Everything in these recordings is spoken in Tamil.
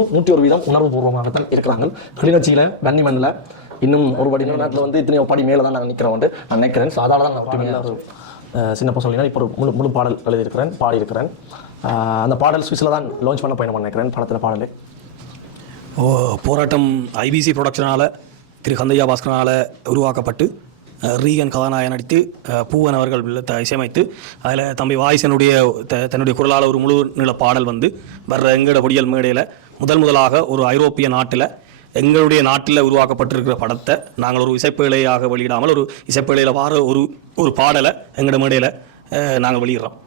101% உணர்வுபூர்வமாகத்தான் இருக்கிறாங்க. கிளிநொச்சியில் வன்னி மண்ணில் இன்னும் ஒரு படி நாட்டில் வந்து இத்தனையோ படி மேலே தான் நாங்கள் நிற்கிறோம் நான் நினைக்கிறேன். ஸோ அதால் தான் நான் சின்னப்ப சொல்லினா இப்போ ஒரு முழு பாடல் எழுதியிருக்கிறேன், பாடியிருக்கிறேன். அந்த பாடல் ஸ்விஸில் தான் லான்ச் பண்ண பயணம் நினைக்கிறேன். படத்தில் பாடலே போராட்டம் ஐபிசி ப்ரொடக்ஷனால் திரு கந்தையா பாஸ்கரனால் உருவாக்கப்பட்டு ரீகன் கதாநாயகன் நடித்து பூவன் அவர்கள் இசையமைத்து அதில் தம்பி வாய்ஸனுடைய தன்னுடைய குரலால் ஒரு முழு நில பாடல் வந்து வர்ற எங்கட பொடியல் மேடையில் முதலாக ஒரு ஐரோப்பிய நாட்டில் எங்களுடைய நாட்டில் உருவாக்கப்பட்டிருக்கிற படத்தை நாங்கள் ஒரு இசைப்பேழையாக வெளியிடாமல் ஒரு இசைப்பேழையில் வார ஒரு பாடலை எங்களோட மேடையில் நாங்கள் வெளியிடுறோம்.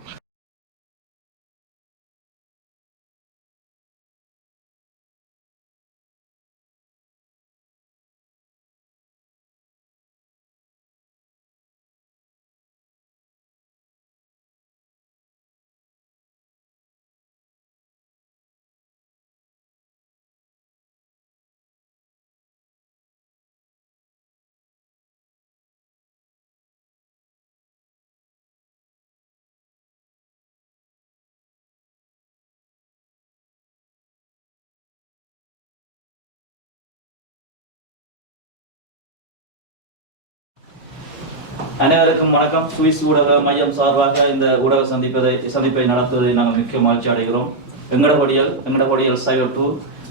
அனைவருக்கும் வணக்கம். சுவிஸ் ஊடக மையம் சார்பாக இந்த ஊடக சந்திப்பை நடத்துவதை நாங்கள் மிக்க மகிழ்ச்சி அடைகிறோம். எங்கடபடியல் சைவர் 2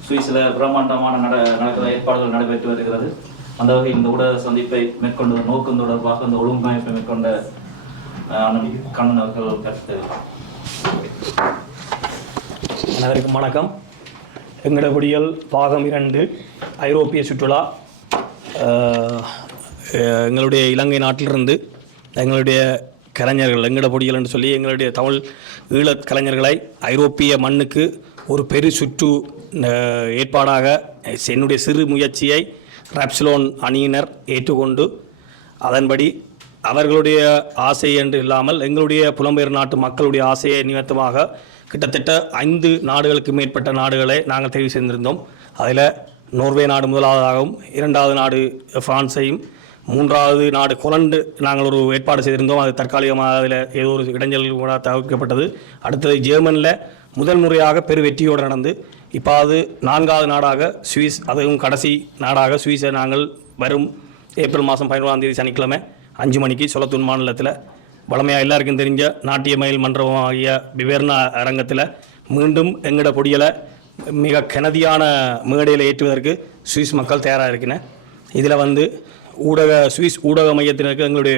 சுவிஸில் பிரம்மாண்டமான நடக்கிற ஏற்பாடுகள் நடைபெற்று வருகிறது. அந்த வகையில் இந்த ஊடக சந்திப்பை மேற்கொண்ட நோக்கம் தொடர்பாக இந்த ஒழுங்கமைப்பை மேற்கொண்ட கண்ணன் அவர்கள் கருத்து. அனைவருக்கும் வணக்கம். எங்கடபடியல் பாகம் 2 ஐரோப்பிய சுற்றுலா. எங்களுடைய இலங்கை நாட்டிலிருந்து எங்களுடைய கலைஞர்கள் எங்கட பொடிகள் என்று சொல்லி எங்களுடைய தமிழ் ஈழக் கலைஞர்களை ஐரோப்பிய மண்ணுக்கு ஒரு பெரு சுற்று ஏற்பாடாக என்னுடைய சிறு முயற்சியை ராப்சிலோன் அணியினர் ஏற்றுக்கொண்டு அதன்படி அவர்களுடைய ஆசை என்று இல்லாமல் எங்களுடைய புலம்பெயர் நாட்டு மக்களுடைய ஆசையை நிமித்தமாக கிட்டத்தட்ட 5 நாடுகளுக்கு மேற்பட்ட நாடுகளை நாங்கள் தெரிவு செய்திருந்தோம். அதில் நோர்வே நாடு முதலாவதாகவும், 2வது நாடு பிரான்ஸையும், 3வது நாடு கொலண்டு நாங்கள் ஒரு ஏற்பாடு செய்திருந்தோம். அது தற்காலிகமாக அதில் ஏதோ ஒரு இடைஞ்சல் கூட தவிர்க்கப்பட்டது. அடுத்தது ஜெர்மனில் முதல் முறையாக பெரு வெற்றியோடு நடந்து இப்போ அது 4வது நாடாக சுவிஸ், அதுவும் கடைசி நாடாக சுவிஸை நாங்கள் வரும் ஏப்ரல் மாதம் 11ஆம் தேதி சனிக்கிழமை 5 மணிக்கு சொலத்தூன் மாநிலத்தில் வளமையாக எல்லாருக்கும் தெரிஞ்ச நாட்டிய மயில் மன்றமாகிய விவர்ண அரங்கத்தில் மீண்டும் எங்கட பொடியலை மிக கனதியான மேடையில் ஏற்றுவதற்கு சுவிஸ் மக்கள் தயாராக இருக்கின்றன. இதில் வந்து சுவிஸ் ஊடக மையத்தினருக்கு எங்களுடைய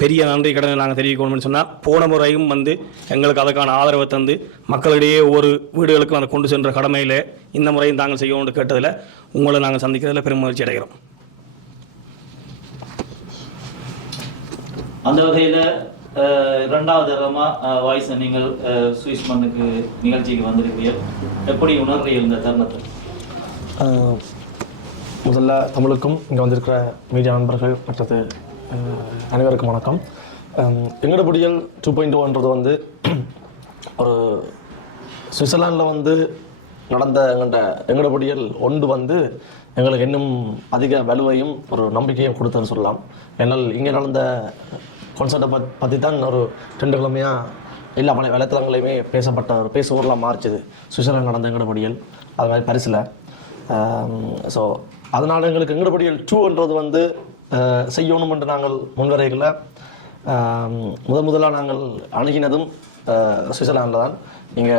பெரிய நன்றி கடனை நாங்கள் தெரிவிக்கணும்னு சொன்னால், போன முறையும் வந்து எங்களுக்கு அதற்கான ஆதரவை தந்து மக்களிடையே ஒவ்வொரு வீடுகளுக்கும் அதை கொண்டு சென்ற கடமையில் இந்த முறையும் தாங்கள் செய்யணும்னு கேட்டதில் உங்களை நாங்கள் சந்திக்கிறதுல பெரும் மகிழ்ச்சி அடைகிறோம். அந்த வகையில் 2வது வாய்ஸ் நீங்கள் சுவிஸ் மண்ணுக்கு நிகழ்ச்சிக்கு வந்திருக்கிறீர்கள். எப்படி உணர்றீர்கள் இந்த தருணத்தை? முதல்ல தமிழுக்கும் இங்கே வந்திருக்கிற மீடியா நண்பர்கள் மற்றது அனைவருக்கும் வணக்கம். எங்கடபடியல் 2.0 வந்து ஒரு சுவிட்சர்லாண்டில் வந்து நடந்த எங்கடபடியல் 1 வந்து எங்களுக்கு இன்னும் அதிக வலுவையும் ஒரு நம்பிக்கையும் கொடுத்ததுன்னு சொல்லலாம். ஏன்னால் இங்கே நடந்த கான்சர்ட்டை பற்றி தான் ஒரு 2 கிழமையாக எல்லா பல வலைத்தளங்களையுமே பேசப்பட்ட ஒரு பேசுபொருளாக மாறிச்சுது சுவிட்சர்லாந்து நடந்த எங்கடபடியல். அது மாதிரி பரிசில். ஸோ அதனால் எங்களுக்கு எங்கடபடியல் 2 வந்து செய்யணும் என்று நாங்கள் முன்வரைகளில் முதலாக நாங்கள் அணுகினதும் சுவிட்சர்லாண்டில் தான். இங்கே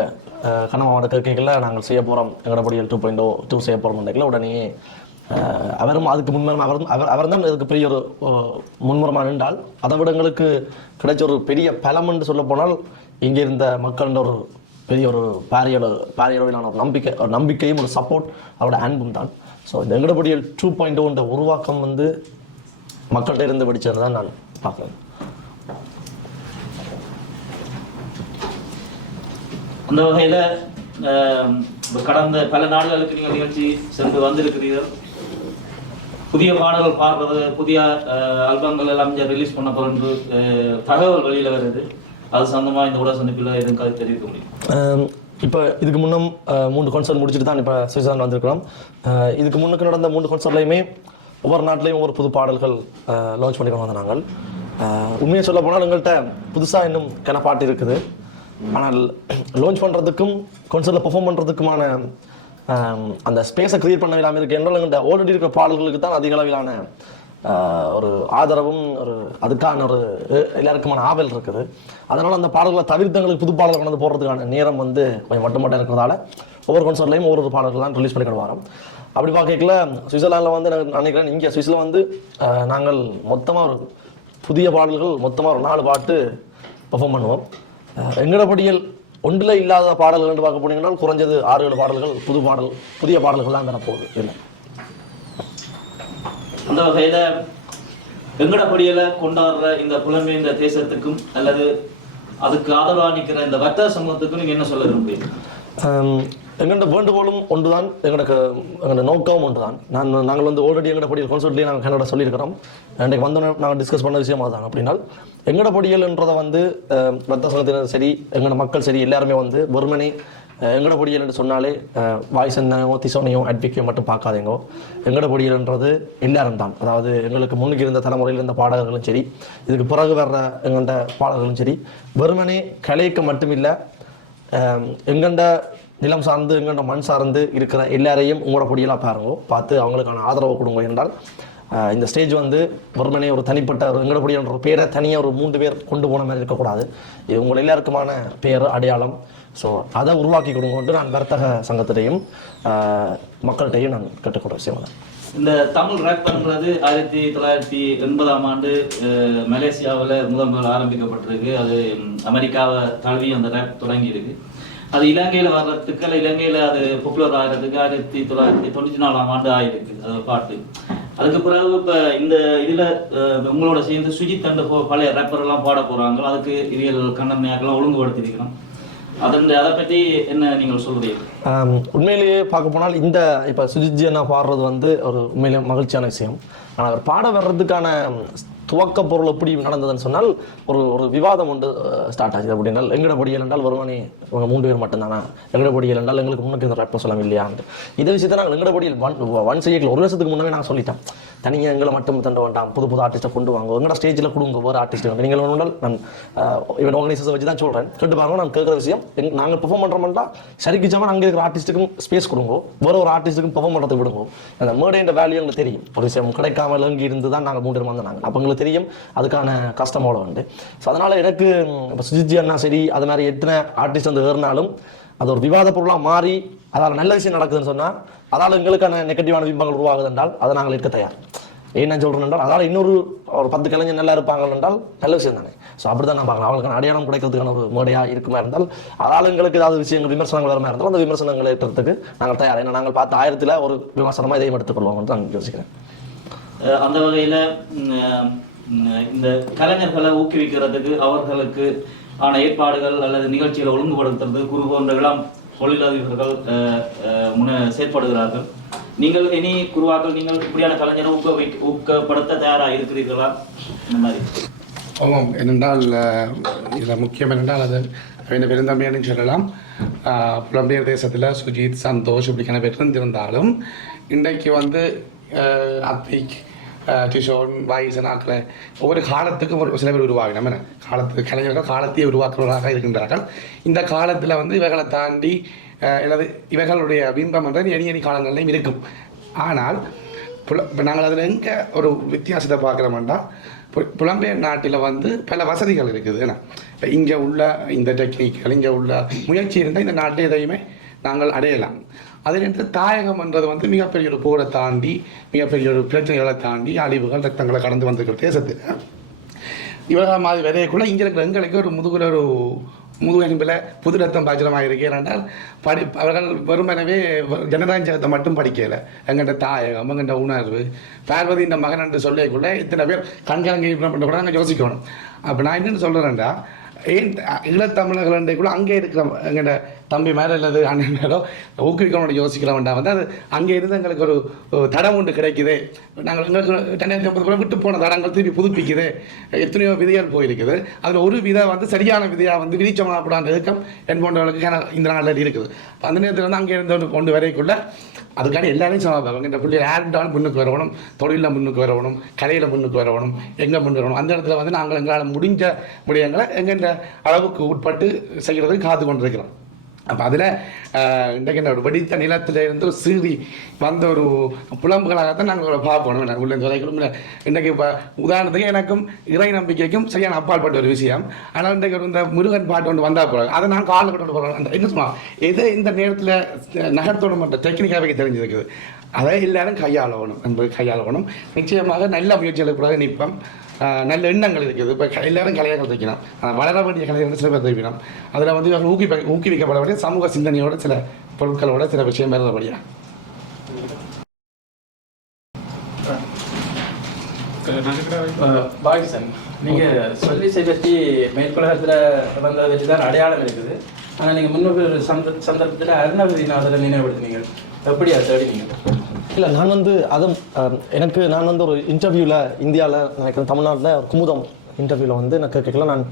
கனமாவட்ட கேட்கைகளில் நாங்கள் செய்ய போகிறோம் எங்கடபடியல் 2.0 செய்ய போகிறோம். உடனே அவரும் அதுக்கு முன்மரம் அவர் தான் இதுக்கு பெரிய ஒரு முன்மரமாக நின்றால், அதை விட எங்களுக்கு கிடைச்ச ஒரு பெரிய பலம் என்று சொல்ல போனால் இங்கே இருந்த மக்கள் ஒரு பெரிய ஒரு பாரியளவிலான ஒரு நம்பிக்கையும் ஒரு சப்போர்ட் அவரோட அன்பும் தான். ஸோ இந்த எங்கடபடியல் 2.0 உருவாக்கம் வந்து மக்கள்கிட்ட இருந்து வெடிச்சது தான் நான் பார்க்குறேன். அந்த வகையில் கடந்த பல நாடுகளுக்கு நீங்கள் நிகழ்ச்சி சென்று வந்திருக்கிறீர்கள். புதிய பாடல்கள் பாடுறது, புதிய ஆல்பங்கள் எல்லாம் ரிலீஸ் பண்ண போகிற தகவல் வெளியில் வருது. அது சம்பந்தமாக இந்த ஊடக சந்திப்பில் எதுவும் கருத்து தெரிவிக்க முடியும்? இப்போ இதுக்கு முன்னும் 3 கான்சர்ட் முடிச்சுட்டு தான் இப்போ சுவிட்சர்லாந்து வந்திருக்கிறோம். இதுக்கு முன்னுக்கு நடந்த 3 கான்சர்ட்லையுமே ஒவ்வொரு நாட்டிலையும் ஒவ்வொரு புது பாடல்கள் லான்ச் பண்ணிக்கொண்டு வந்த நாங்கள். உண்மையை சொல்ல போனால் எங்கள்கிட்ட புதுசாக இன்னும் கனப்பாட்டு இருக்குது. ஆனால் லான்ச் பண்ணுறதுக்கும் கான்சர்ட்டில் பெர்ஃபார்ம் பண்ணுறதுக்குமான அந்த ஸ்பேஸை கிரியேட் பண்ண இல்லாமல் இருக்கு என்றால் எங்கள்கிட்ட ஆல்ரெடி இருக்கிற பாடல்களுக்கு தான் அதிக அளவிலான ஒரு ஆதரவும் ஒரு அதுக்கான ஒரு எல்லாருக்குமான ஆவல் இருக்குது. அதனால் அந்த பாடல்களை தவிர்த்தவங்களுக்கு புது பாடல்கள் கொண்டு போடுறதுக்கான நேரம் வந்து கொஞ்சம் மட்டும் இருக்கிறதால ஒவ்வொரு கான்சர்ட்லையும் ஒவ்வொரு பாடல்கள் தான் ரிலீஸ் பண்ணிக்கிட்டு வரோம். அப்படி பார்க்கல சுவிட்சர்லாண்டில் வந்து நான் நினைக்கிறேன் இங்கே சுவிஸில் வந்து நாங்கள் மொத்தமாக ஒரு புதிய பாடல்கள் மொத்தமாக ஒரு 4 பாட்டு பெர்ஃபார்ம் பண்ணுவோம். எங்கடபடியில் ஒன்றில் இல்லாத பாடல்கள் என்று பார்க்க போனீங்கன்னா குறைஞ்சது 6-7 பாடல்கள் புதிய பாடல்கள் தான் தரப்போகுது. இல்லை அந்த வகையில் எங்கடபடியில் கொண்டாடுற இந்த புலம்பெயர்ந்த தேசத்துக்கும் அல்லது அதுக்கு ஆதரவாக நிற்கிற இந்த வர்த்தக சமூகத்துக்கும் நீங்கள் என்ன சொல்ல விரும்புகிறீங்க? எங்கள்கிட்ட வேண்டுகோளும் ஒன்று தான், எங்களோட நோக்கமும் ஒன்று தான். நாங்கள் வந்து ஆல்ரெடி எங்கட படியல் கான்சர்ட்லேயே நாங்கள் கன்னட சொல்லியிருக்கிறோம். இன்றைக்கு வந்து நாங்கள் டிஸ்கஸ் பண்ண விஷயமாக தான். அப்படின்னா எங்கட படியல்ன்றதை வந்து வர்த்தக சங்கத்தினர் சரி எங்களோட மக்கள் சரி எல்லாருமே வந்து வெறுமனே எங்கட பொடியல் என்று சொன்னாலே வாய்ஸனையோ திசோனையோ அட்விக்கையோ மட்டும் பார்க்காதீங்கோ. எங்கட பொடியல்ன்றது எல்லாரும் தான். அதாவது எங்களுக்கு முன்னுக்கு இருந்த தலைமுறையில் இருந்த பாடகர்களும் சரி இதுக்கு பிறகு வர்ற எங்கள்ட பாடகர்களும் சரி வெறுமனே கலைக்கு மட்டுமில்லை எங்கண்ட நிலம் சார்ந்து எங்கண்ட மண் சார்ந்து இருக்கிற எல்லாரையும் உங்களோட பொடியலாக பாருங்கோ, பார்த்து அவங்களுக்கான ஆதரவு கொடுங்க. என்றால் இந்த ஸ்டேஜ் வந்து வெறுமனே ஒரு தனிப்பட்ட ஒரு எங்கட பொடியல்ன்ற ஒரு பேரை தனியாக ஒரு 3 பேர் கொண்டு போன மாதிரி இருக்கக்கூடாது. இது உங்கள் எல்லாருக்குமான பேர் அடையாளம். ஸோ அதை உருவாக்கி கொடுங்கன்ட்டு நான் வர்த்தக சங்கத்திலையும் மக்கள்கிட்டையும் நான் கேட்டுக்கொள்கிற விஷயம் தான். இந்த தமிழ் ரேப் பண்ணுறது 1980ஆம் ஆண்டு மலேசியாவில் முதல் ஆரம்பிக்கப்பட்டிருக்கு. அது அமெரிக்காவை தழுவி அந்த ரேப் தொடங்கி இருக்கு. அது இலங்கையில் வர்றதுக்கு அல்ல இலங்கையில் அது பாப்புலர் ஆகிறதுக்கு 1994ஆம் ஆண்டு ஆயிருக்கு அது பாட்டு. அதுக்கு பிறகு இப்போ இந்த இதில் உங்களோட சேர்ந்து சுஜித் அண்ட் பழைய ரேப்பர்லாம் பாட போகிறாங்க. அதுக்கு இவியல் கண்ணன்மையாக்கெல்லாம் ஒழுங்குபடுத்திருக்கிறோம். அதை பற்றி என்ன நீங்கள் சொல்றீங்க? உண்மையிலேயே பார்க்க போனால் இந்த இப்போ சுஜித் அண்ணா பாடுறது வந்து ஒரு உண்மையிலே மகிழ்ச்சியான விஷயம். ஆனால் அவர் பாட வர்றதுக்கான துவக்க பொருள் எப்படி நடந்ததுன்னு சொன்னால் ஒரு விவாதம் ஒன்று ஸ்டார்ட் ஆச்சு. அப்படின்னா எங்கட பொடியல் என்றால் வருமானே இவங்க 3 பேர் மட்டும்தானா, எங்கட பொடியல் என்றால் எங்களுக்கு முன்னுக்கு இந்த ரேப்பர் சொல்லலாம் இல்லையான்ட்டு இதை விஷயத்தை நாங்கள் எங்கட பொடியல் ஒன் செய்யல 1 வருஷத்துக்கு முன்னாடி நாங்கள் சொல்லிட்டோம். தனியாக எங்களை மட்டும் தண்ட வேண்டாம், புது ஆர்டிஸ்ட்டை கொண்டு வாங்க, எங்கட ஸ்டேஜில் கொடுங்க வேறு ஆர்டிஸ்ட் வந்து நீங்கள் வேணும்னால் நான் இவன் ஆர்கனைசர்ஸை வச்சு தான் சொல்கிறேன். கேட்டு பாருங்க. நான் கேட்குற விஷயம் நாங்கள் பெர்ஃபார்ம் பண்ணுறோம்னா சரிக்குச்சாமல் அங்கே இருக்கிற ஆர்டிஸ்ட்டுக்கும் ஸ்பேஸ் கொடுங்க, வேறு ஒரு ஆர்டிஸ்ட்டுக்கும் பெர்ஃபார்ம் பண்ணுறதுக்கு விடுங்க. அந்த மேடைன்ற வேல்யூ எங்களுக்கு தெரியும். ஒரு விஷயம் கிடைக்காமல் இங்கே இருந்து தான் நாங்கள் 3 பேர் வந்தாங்க. அப்போ எங்களுக்கு தெரியும் அதுக்கான கஷ்டமோட வந்து. ஸோ அதனால் எனக்கு இப்போ சுஜித் அண்ணா சரி அது மாதிரி எத்தனை ஆர்டிஸ்ட் வந்து ஏறினாலும் அது ஒரு விவாத பொருளாக மாறி அதால் நல்ல விஷயம் நடக்குதுன்னு சொன்னால் அதால் எங்களுக்கான நெகட்டிவான பிம்பங்கள் உருவாகுது என்றால் அதை நாங்கள் இருக்க தயார். என்ன சொல்கிறேன் என்றால் அதால் இன்னொரு 10 கலைஞர் நல்லா இருப்பாங்க என்றால் நல்ல விஷயம் தானே. ஸோ அப்படி தான் நான் பார்க்கலாம். அவங்களுக்கான அடையாளம் கிடைக்கிறதுக்கான ஒரு மேடையாக இருக்குமா இருந்தால் அதால் எங்களுக்கு ஏதாவது விஷயங்கள் விமர்சனங்கள் வர மாதிரி இருந்தாலும் அந்த விமர்சனங்களை ஏற்றத்துக்கு நாங்கள் தயார். ஏன்னா நாங்கள் பார்த்த 1000ல் ஒரு விமர்சனமாக இதையும் எடுத்துக்கொள்வோம்னு நான் யோசிக்கிறேன். அந்த வகையில் இந்த கலைஞர்களை ஊக்குவிக்கிறதுக்கு அவர்களுக்கு ஆன ஏற்பாடுகள் அல்லது நிகழ்ச்சிகளை ஒழுங்குபடுத்துறது குரு போன்ற இளம் தொழிலதிபர்கள் செயற்படுகிறார்கள். நீங்கள் இனி குருவாக்கள் நீங்கள் இப்படியான கலைஞரை ஊக்கப்படுத்த தயாராக இருக்கிறீர்களா? இந்த மாதிரி ஆமாம். என்னென்றால் இதில் முக்கியம் என்னென்றால் அது வேண்ட பெருந்தன்மையான சொல்லலாம். புலம்பெயர் தேசத்தில் சுஜித் சந்தோஷ் இப்படிக்கான பேர் இருந்திருந்தாலும் இன்றைக்கு வந்து அத்விக் கிஷோன் வாயிசனாக்களை ஒவ்வொரு காலத்துக்கும் ஒரு சில பேர் உருவாகினோம். கலைஞர்கள் காலத்தையே உருவாக்குறவர்களாக இருக்கின்றார்கள். இந்த காலத்தில் வந்து இவர்களை தாண்டி அல்லது இவர்களுடைய பிம்பம் என்றது இனி காலங்கள்லையும் இருக்கும். ஆனால் இப்போ நாங்கள் அதில் எங்கே ஒரு வித்தியாசத்தை பார்க்குறோம்னா புலம்பெயர் நாட்டில் வந்து பல வசதிகள் இருக்குது. ஏன்னா இப்போ இங்கே உள்ள இந்த டெக்னிக்கள் இங்கே உள்ள முயற்சி இருந்தால் இந்த நாட்டில் எதையுமே நாங்கள் அடையலாம். அதிலிருந்து தாயகம் என்றது வந்து மிகப்பெரிய ஒரு போரை தாண்டி மிகப்பெரிய ஒரு பிரச்சனைகளை தாண்டி அழிவுகள் ரத்தங்களை கடந்து வந்திருக்கிற தேசத்தில் இவர்கள் மாதிரி விதையக்குள்ள இங்கே இருக்கிற எங்களுக்கு ஒரு முதுகெலும்பில் புது ரத்தம் பாய்ச்சலமாக இருக்கு. ஏனென்றால் அவர்கள் வெறுமனவே ஜனநாயகத்தை மட்டும் படிக்கலை. எங்கள்கிட்ட தாயகம் எங்கள்கிட்ட உணர்வு பார்வதி இந்த மகன் என்று சொல்லக்குள்ள இத்தனை பேர் கண்கலங்கி பண்ண கூட நாங்கள் யோசிக்கணும். அப்போ நான் என்னென்னு சொல்கிறேன்டா ஏன் ஈழத்தமிழர்கள்டைக்குள்ள அங்கே இருக்கிற எங்கள்ட தம்பி மேலே அல்லது அண்ணன் மேலோ ஊக்குவிக்கணும்னு யோசிக்கிற வேண்டாம் வந்து அது அங்கே இருந்து எங்களுக்கு ஒரு தடம் ஒன்று கிடைக்குது. நாங்கள் எங்களுக்கு 2050 விட்டு போன தடங்கள் திருப்பி புதுப்பிக்குது. எத்தனையோ விதிகள் போயிருக்குது. அதில் ஒரு விதை வந்து சரியான விதியாக வந்து விதிச்சோம்னாப்படான இயக்கம் என் போன்றவர்களுக்கு இந்த நாளில் இருக்குது. அந்த நேரத்தில் வந்து அங்கே இருந்து கொண்டு வரைக்குள்ள அதுக்கான எல்லாரையும் சமாளிப்பாங்க. இந்த பிள்ளைகள் யாருண்டாலும் முன்னுக்கு வரணும், தொழிலில் முன்னுக்கு வரணும், கலையில் முன்னுக்கு வரணும், எங்கே முன்னுக்கு வரணும். அந்த இடத்துல வந்து நாங்கள் எங்களால் முடிஞ்ச முடியங்களை எங்கெந்த அளவுக்கு உட்பட்டு செய்கிறதுக்கு காத்து கொண்டிருக்கிறோம். அப்போ அதில் இன்றைக்கு என்ன ஒரு வெடித்த நிலத்திலிருந்து ஒரு சீறி வந்த ஒரு புலம்புகளாகத்தான் நாங்கள் பார்ப்போம். உள்ள துறைகளும் இன்றைக்கு இப்போ உதாரணத்துக்கு எனக்கும் இறை நம்பிக்கைக்கும் சரியான அப்பாற்பட்ட ஒரு விஷயம். ஆனால் இன்றைக்கு இந்த முருகன் பாட்டு ஒன்று வந்தால் போகிறாங்க அதை நான் காலில் கொண்டு போகிறேன். என்ன சொல்லுவோம், எதை இந்த நேரத்தில் நகர்த்தணும் என்ற டெக்னிக்காகவே தெரிஞ்சிருக்குது. அதை எல்லாரும் கையாளணும் என்பது கையாளணும். நிச்சயமாக நல்ல முயற்சிகளுக்கு பிறகு நிற்போம். நல்ல எண்ணங்கள் இருக்குது. இப்போ எல்லாரும் கலைஞர்கள் தைக்கணும், வளர வேண்டிய கலைஞர்கள் சில பேர் தைக்கணும். அதில் வந்து ஊக்குவிக்கப்பட வேண்டிய சமூக சிந்தனையோட சில பொருட்களோட சில விஷயம் மேலபடியா. பாகிஸ்தான் நீங்கள் சொல்லிசை பற்றி மேற்குலகத்தில் வந்ததை வச்சு தான் அடையாளம் இருக்குது. ஆனால் நீங்கள் முன்னொரு சந்தர்ப்பத்தில் அருணகிரிநாதரை நினைவுபடுத்தினீங்க, எப்படி அதை தேடினீங்க? இல்லை, நான் வந்து அதுவும் நான் வந்து ஒரு இன்டர்வியூவில் இந்தியாவில் நினைக்கிறேன், தமிழ்நாட்டில் ஒரு குமுதம் இன்டர்வியூவில் வந்து எனக்கு கேட்கல, நான்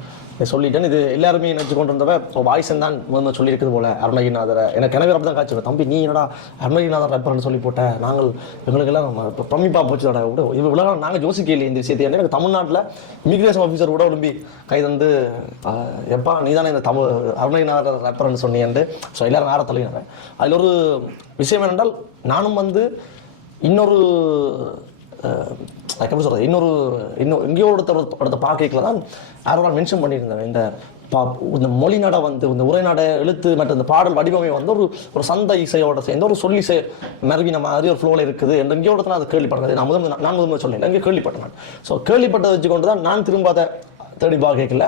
சொல்லிட்டேன். இது எல்லாருமே நினச்சி கொண்டு வந்தவ இப்போ வாய்ஸன் தான் முதல்ல சொல்லியிருக்குது போல் அருணகிரிநாதரை. எனக்கு எனவே அப்படி தான் காய்ச்சி, தம்பி நீ என்னடா அருணகிரிநாதர் ரப்பர்னு சொல்லி போட்டேன், நாங்கள் எங்களுக்கெல்லாம் பிரமிப்பாக போச்சுடா கூட இது உலகம் நாங்கள் யோசிக்கல இந்த விஷயத்தை. எனக்கு தமிழ்நாட்டில் இமிகிரேஷன் ஆஃபீஸர் கூட விரும்பி கை தந்து எப்பா நீ தானே இந்த அருணகிரிநாதர் ரப்பர்னு சொன்னீங்கன்ட்டு. ஸோ எல்லாரும் வேறு தலையினேன். அதில் ஒரு விஷயம் என்னென்றால், நானும் வந்து இன்னொரு எப்படி சொல்கிறது, எங்கேயோ ஒருத்தர் பார்க்கல தான் யாரோட மென்ஷன் பண்ணியிருந்தேன். இந்த மொழி நட வந்து இந்த உரைநடை எழுத்து மற்றும் இந்த பாடல் வடிவமை வந்து ஒரு சந்த இசையோட சேர்ந்து ஒரு சொல்லிசை மருவின மாதிரி ஒரு ஃப்ளோவில் இருக்குது என்று எங்கேயோ ஒருத்தர் அதை கேள்விப்பட்டது. நான் முதல்ல சொல்லலை, எங்கேயோ கேள்விப்பட்டேன். ஸோ கேள்விப்பட்டதை வச்சுக்கொண்டு தான் நான் திரும்ப அதை தேடி பார்க்கல.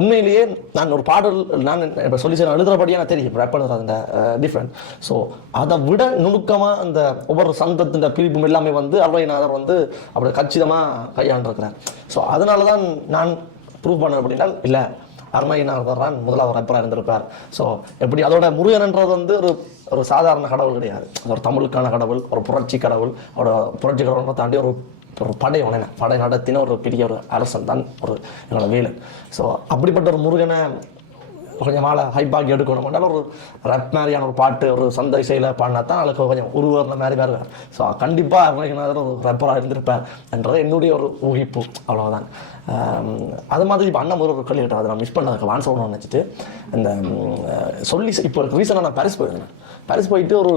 உண்மையிலேயே நான் ஒரு பாடல் நான் இப்போ சொல்லி எழுதுறபடியாக நான் தெரியும் ரேப்பர் அந்த டிஃப்ரெண்ட். ஸோ அதை விட நுணுக்கமாக அந்த ஒவ்வொரு சந்தத்தின் பிரிப்பும் எல்லாமே வந்து அருணகிரிநாதர் வந்து அப்படி கச்சிதமாக கையாண்டிருக்கிறார். ஸோ அதனால தான் நான் ப்ரூவ் பண்ண அப்படின்னா இல்லை அருணகிரிநாதர் தான் முதலாவது ரேப்பராக இருந்திருப்பார். ஸோ எப்படி அதோட முருகன்ன்றது வந்து ஒரு சாதாரண கடவுள் கிடையாது, ஒரு தமிழுக்கான கடவுள், ஒரு புரட்சி கடவுள். அவரோட புரட்சி கடவுளை தாண்டி ஒரு படை நடத்தின ஒரு பெரிய ஒரு அரசன் தான் என்னோட வேலன். ஸோ அப்படிப்பட்ட ஒரு முருகனை கொஞ்சம் மாலை ஹைப்பாக்கி எடுக்கணும், ஒரு ரப் மாதிரியான ஒரு பாட்டு ஒரு சந்த இசையில் பாடினா தான் அதுக்கு கொஞ்சம் உருவர்ற மாதிரி வருவார். ஸோ கண்டிப்பாக அருணகிரிநாதர் ஒரு ரப்பராக இருந்திருப்பேன் என்றது என்னுடைய ஒரு ஊகிப்பு, அவ்வளோதான். அது மாதிரி இப்போ அண்ணன் ஒரு கேள்வி அதை நான் மிஸ் பண்ணதுக்கு வான் சொல்லணும்னு நினச்சிட்டு இந்த சொல்லி இப்போ ரீசனாக நான் பாரிஸ் போயிருந்தேன். பாரிஸ் போயிட்டு ஒரு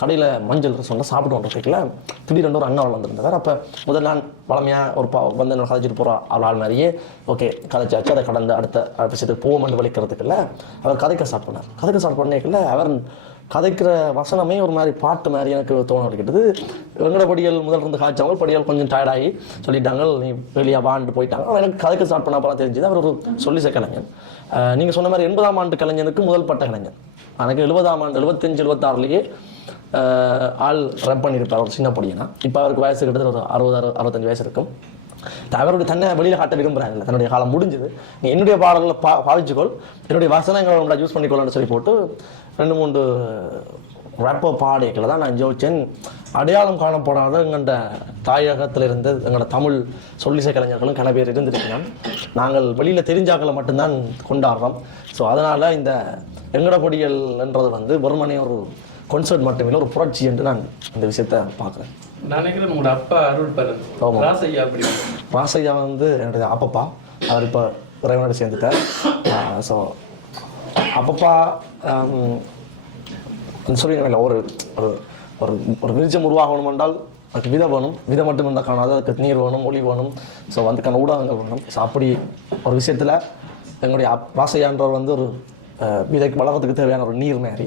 கடையில் மஞ்சள் சொன்னால் சாப்பிட்டு வந்த கேட்கல திடீரென்று ஒரு அண்ணன் வந்திருந்தார். அப்போ முதல் நான் வளமையாக ஒரு வந்து என்ன கதைச்சிட்டு போகிற ஆள் மாதிரியே ஓகே கதைச்சாச்சு, அதை கடந்து அடுத்த விஷயத்துக்கு போவோம்னு வலிக்கிறதுக்கு இல்லை அவர் கதைக்க ஸ்டார்ட் பண்ணார். கதைக்க ஸ்டார்ட் பண்ணிக்கல அவர் கதைக்கிற வசனமே ஒரு மாதிரி பாட்டு மாதிரி எனக்கு தோண வைக்கிட்டது. வெங்கட படிகள் முதல் இருந்து காய்ச்சவங்க படிகள் கொஞ்சம் டயர்டாகி சொல்லிட்டாங்க நீ வெளியே வாண்டு போயிட்டாங்க. எனக்கு கதைக்க ஸ்டார்ட் பண்ண அப்புறம் தெரிஞ்சது அவர் ஒரு சொல்லிசை கலைஞன். நீங்கள் சொன்ன மாதிரி 80ஆம் ஆண்டு கலைஞனுக்கு முதல் பட்ட கலைஞன். எனக்கு 70ஆம் ஆண்டு 75 76 ஆள் ரப் பண்ணியிருப்பார் ஒரு சின்ன பொடியனா. இப்போ அவருக்கு வயசு கிட்டத்தட்ட ஒரு 60-65 வயசு இருக்கும். அவருடைய தன்னை வெளியில் காட்ட விரும்புகிறாங்க, தன்னுடைய காலம் முடிஞ்சது, நீ என்னுடைய பாடல்களை பாவிச்சுக்கொள், என்னுடைய வசனங்களை யூஸ் பண்ணிக்கொள்ளன்னு சொல்லி போட்டு 2-3 ரப்ப பாடைகளை தான் நான் ஜோதிச்சேன். அடையாளம் காணப்படாத எங்கள்ட தாயகத்தில் இருந்து எங்களோட தமிழ் சொல்லிசை கலைஞர்களும் கன பேர் இருந்திருக்கிறான். நாங்கள் வெளியில் தெரிஞ்சாக்களை மட்டும்தான் கொண்டாடுறோம். ஸோ அதனால் இந்த எங்கட பொடிகள் என்றது வந்து வெறுமனே ஒரு கான்சர்ட் மட்டுமே ஒரு புரட்சி என்று நான் இந்த விஷயத்தை பார்க்குறேன். நினைக்கிறேன் உங்களோட அப்பா அருள் பரன் ராசையா அப்படி ராசையா வந்து என்னுடைய அப்பப்பா, அவர் இப்போ இறைவனோட சேர்ந்துட்டார். ஸோ அப்பப்பா சொல்லி ஒரு ஒரு ஒரு விருச்சம் உருவாகணும் என்றால் அதுக்கு விதை வேணும், விதை மட்டும் இருந்தால் காணாது, அதுக்கு நீர் வேணும், ஒளி வேணும், ஸோ அதுக்கான ஊடகங்கள் வேணும். ஸோ அப்படி ஒரு விஷயத்தில் எங்களுடைய ராசையான்றவர் வந்து ஒரு விதைக்கு வளர்கிறதுக்கு தேவையான ஒரு நீர் மாதிரி.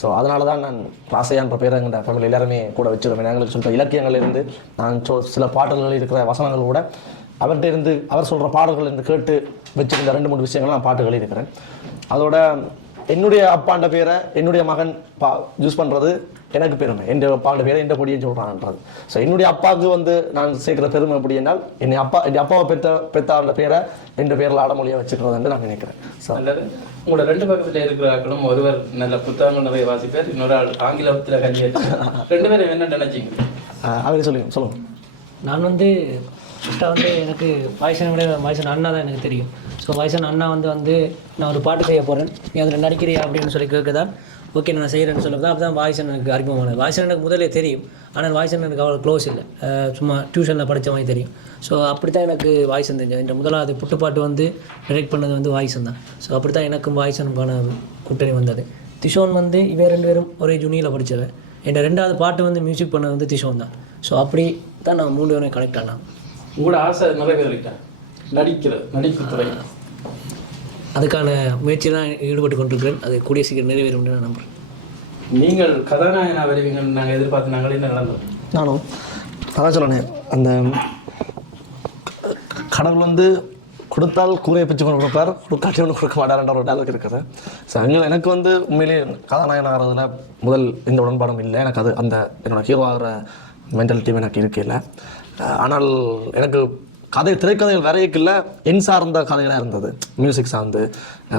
ஸோ அதனால தான் நான் ராசையான்ற பேரை எங்கள் ஃபேமிலி எல்லாருமே கூட வச்சுருவேன். எங்களுக்கு சொல்கிற இலக்கியங்கள்லேருந்து நான் சில பாடல்கள் இருக்கிற வசனங்கள் கூட அவர்கிட்ட இருந்து அவர் சொல்கிற பாடல்கள் இருந்து கேட்டு வச்சுருந்த 2-3 விஷயங்கள் நான் பாட்டுகள் இருக்கிறேன். அதோட என்னுடைய அப்பாண்ட பேரை என்னுடைய மகன் யூஸ் பண்ணுறது எனக்கு பெருமை. என் அப்பாண்ட பேரை எந்த பொடியை சொல்கிறான்ன்றது. ஸோ என்னுடைய அப்பாவுக்கு வந்து நான் சேர்க்குற பெருமை எப்படி என்றால் என் அப்பாவை பெற்றாண்ட பேரை என் பேரில் ஆடமொழியாக வச்சுக்கிறதுன்னு நான் நினைக்கிறேன். ஸோ உங்களோட 2 பக்கத்தில் இருக்கிறார்களும் ஒருவர் நல்ல புத்தகங்கள் நிறைய வாசிப்பார், இன்னொரு ஆள் ஆங்கிலத்தில் கல்வி 2 பேரும் என்ன நினைச்சிங்க? அவரே சொல்லுங்க. நான் வந்து ஃபஸ்ட்டாக வந்து எனக்கு வாய்ஸன் அண்ணா தான் எனக்கு தெரியும். ஸோ வாய்ஸன் அண்ணா வந்து நான் ஒரு பாட்டு செய்ய போகிறேன், நீ அதில் நடிக்கிறியா அப்படின்னு சொல்லி கேட்குதான். ஓகே நான் செய்கிறேன்னு சொல்லுறது அப்போ தான் வாய்ஸன் எனக்கு அறிமுகமானது. வாய்ஸன் எனக்கு முதலே தெரியும், ஆனால் வாய்ஸன் எனக்கு அவ்வளோ க்ளோஸ் இல்லை, சும்மா டியூஷனில் படித்த மாதிரி தெரியும். ஸோ அப்படி தான் எனக்கு வாய்ஸன் தெரிஞ்சது. இந்த முதலாவது புட்டுப்பாட்டு வந்து டைரக்ட் பண்ணது வந்து வாய்ஸன் தான். ஸோ அப்படி தான் எனக்கும் வாய்ஸனுக்கான கூட்டணி வந்தது. திஷோன் வந்து இவன் 2 பேரும் ஒரே ஜூனியில் படித்தவன். என் 2வது பாட்டு வந்து மியூசிக் பண்ணது வந்து திஷோன் தான். ஸோ அப்படி தான் நான் 3 பேரும் கனெக்ட் ஆனான். உங்களோட ஆசை நிறைவேறிட்டேன், நடிப்பு துறை. அதுக்கான முயற்சியெல்லாம் ஈடுபட்டு கொண்டிருக்கிறேன். அது கூடிய சீக்கிரம் நிறைவேறும் நான் நம்புகிறேன். நீங்கள் கதாநாயகனாக வருவீங்கன்னு நாங்கள் எதிர்பார்த்து நாங்கள் என்ன நடந்தோம். நானும் அதான் சொன்னேன், அந்த கடவுள் வந்து கொடுத்தால் கூரையை பிச்சு கொண்டு கொடுப்பார், கொடுக்காட்டி ஒன்று கொடுக்க மாட்டார்ன்ற ஒரு டயலாக் இருக்குது. ஸோ எனக்கு வந்து உண்மையிலேயே கதாநாயகன் ஆகிறதுல முதல் எந்த உடன்பாடும் இல்லை. எனக்கு அது அந்த என்னோடய ஹீரோ ஆகிற மென்டாலிட்டியும் எனக்கு இருக்கல. ஆனால் எனக்கு திரைக்கதைகள் வரையக்கில்ல என் சார்ந்த கதைகளாக இருந்தது, மியூசிக் சார்ந்து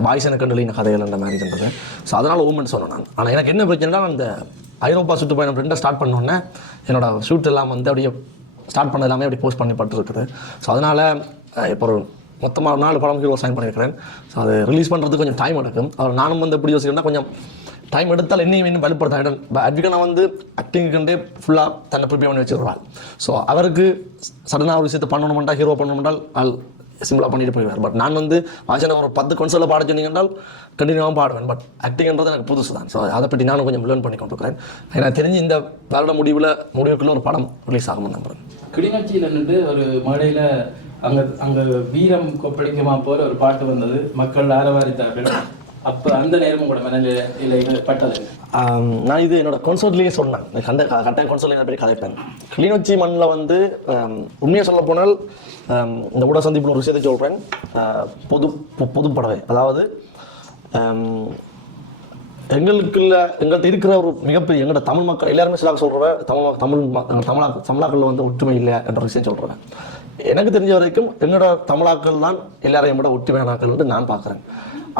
பாய்ஸனை கண்டுலின கதைகள் அந்த மாதிரி இருந்தது. ஸோ அதனால் ஊமெண்ட் சொன்னேன் நான். ஆனால் எனக்கு என்ன பிரச்சனைனா, அந்த ஐரோப்பா சுற்றுப்பயணம் 2 ஸ்டார்ட் பண்ணோன்னே என்னோடய ஷூட் எல்லாம் வந்து அப்படியே ஸ்டார்ட் பண்ணது எல்லாமே அப்படி போஸ்ட் பண்ணிப்பட்டுருக்குது. ஸோ அதனால் இப்போ ஒரு மொத்தமாக 4 படம் ஹீரோ சைன் பண்ணியிருக்கிறேன். ஸோ அது ரிலீஸ் பண்ணுறதுக்கு கொஞ்சம் டைம் எடுக்கும். அவர் நானும் வந்து எப்படி யோசிக்கிறேன்னா, கொஞ்சம் டைம் எடுத்தால் என்னையும் இன்னும் வலுப்படுத்தேன். அட்விகனா வந்து ஆக்டிங்குண்டே ஃபுல்லாக தன்னை ப்ரிப்பேர் பண்ணி வச்சுருவாள். ஸோ அவருக்கு சடனாக ஒரு விஷயத்தை பண்ணணுமெண்டா, ஹீரோ பண்ணணுமென்றால் ஆள் சிம்பிளாக பண்ணிட்டு போயிடுவார். பட் நான் வந்து வாசனை ஒரு 10 கன்சோலில் பாட சொன்னீங்கன்றால் கண்டினியூவாக பாடுவேன். பட் ஆக்டிங்கிறது எனக்கு புதுசு தான். ஸோ அதை பற்றி நானும் கொஞ்சம் லேர்ன் பண்ணி கொண்டிருக்கிறேன். எனக்கு தெரிஞ்சு இந்த வருட முடிவுக்குள்ளே ஒரு படம் ரிலீஸ் ஆகும்னு நம்புகிறேன். கிளிநொச்சியில் நின்று ஒரு மேடையில் அங்கே வீரம் கொப்பளிக்குமா போகிற ஒரு பாட்டு வந்தது, மக்கள் ஆரவாரித்தார்கள். அப்போ அந்த நேரமும் கூட மனநிலை பட்டது. நான் இது என்னோட கான்சர்ட்லேயே சொன்னேன், கட்டாயம் கான்சர்ட்லேயே போய் கதைப்பேன். கிளிநொச்சி மண்ணில் வந்து உண்மையாக சொல்ல போனால் இந்த ஊடக சந்திப்பில் ஒரு விஷயத்தை சொல்கிறேன். பொதுப்படவை, அதாவது எங்கள்கிட்ட இருக்கிற ஒரு மிகப்பெரிய எங்களோட தமிழ் மக்கள் எல்லாருமே சிலாக சொல்கிறவன் தமிழாக்களில் வந்து ஒற்றுமை இல்லை என்ற விஷயம் சொல்கிறேன். எனக்கு தெரிஞ்ச வரைக்கும் என்னோட தமிழாக்கள் தான் எல்லாரையும் விட ஒற்றுமையானாக்கள் வந்து நான் பார்க்குறேன்.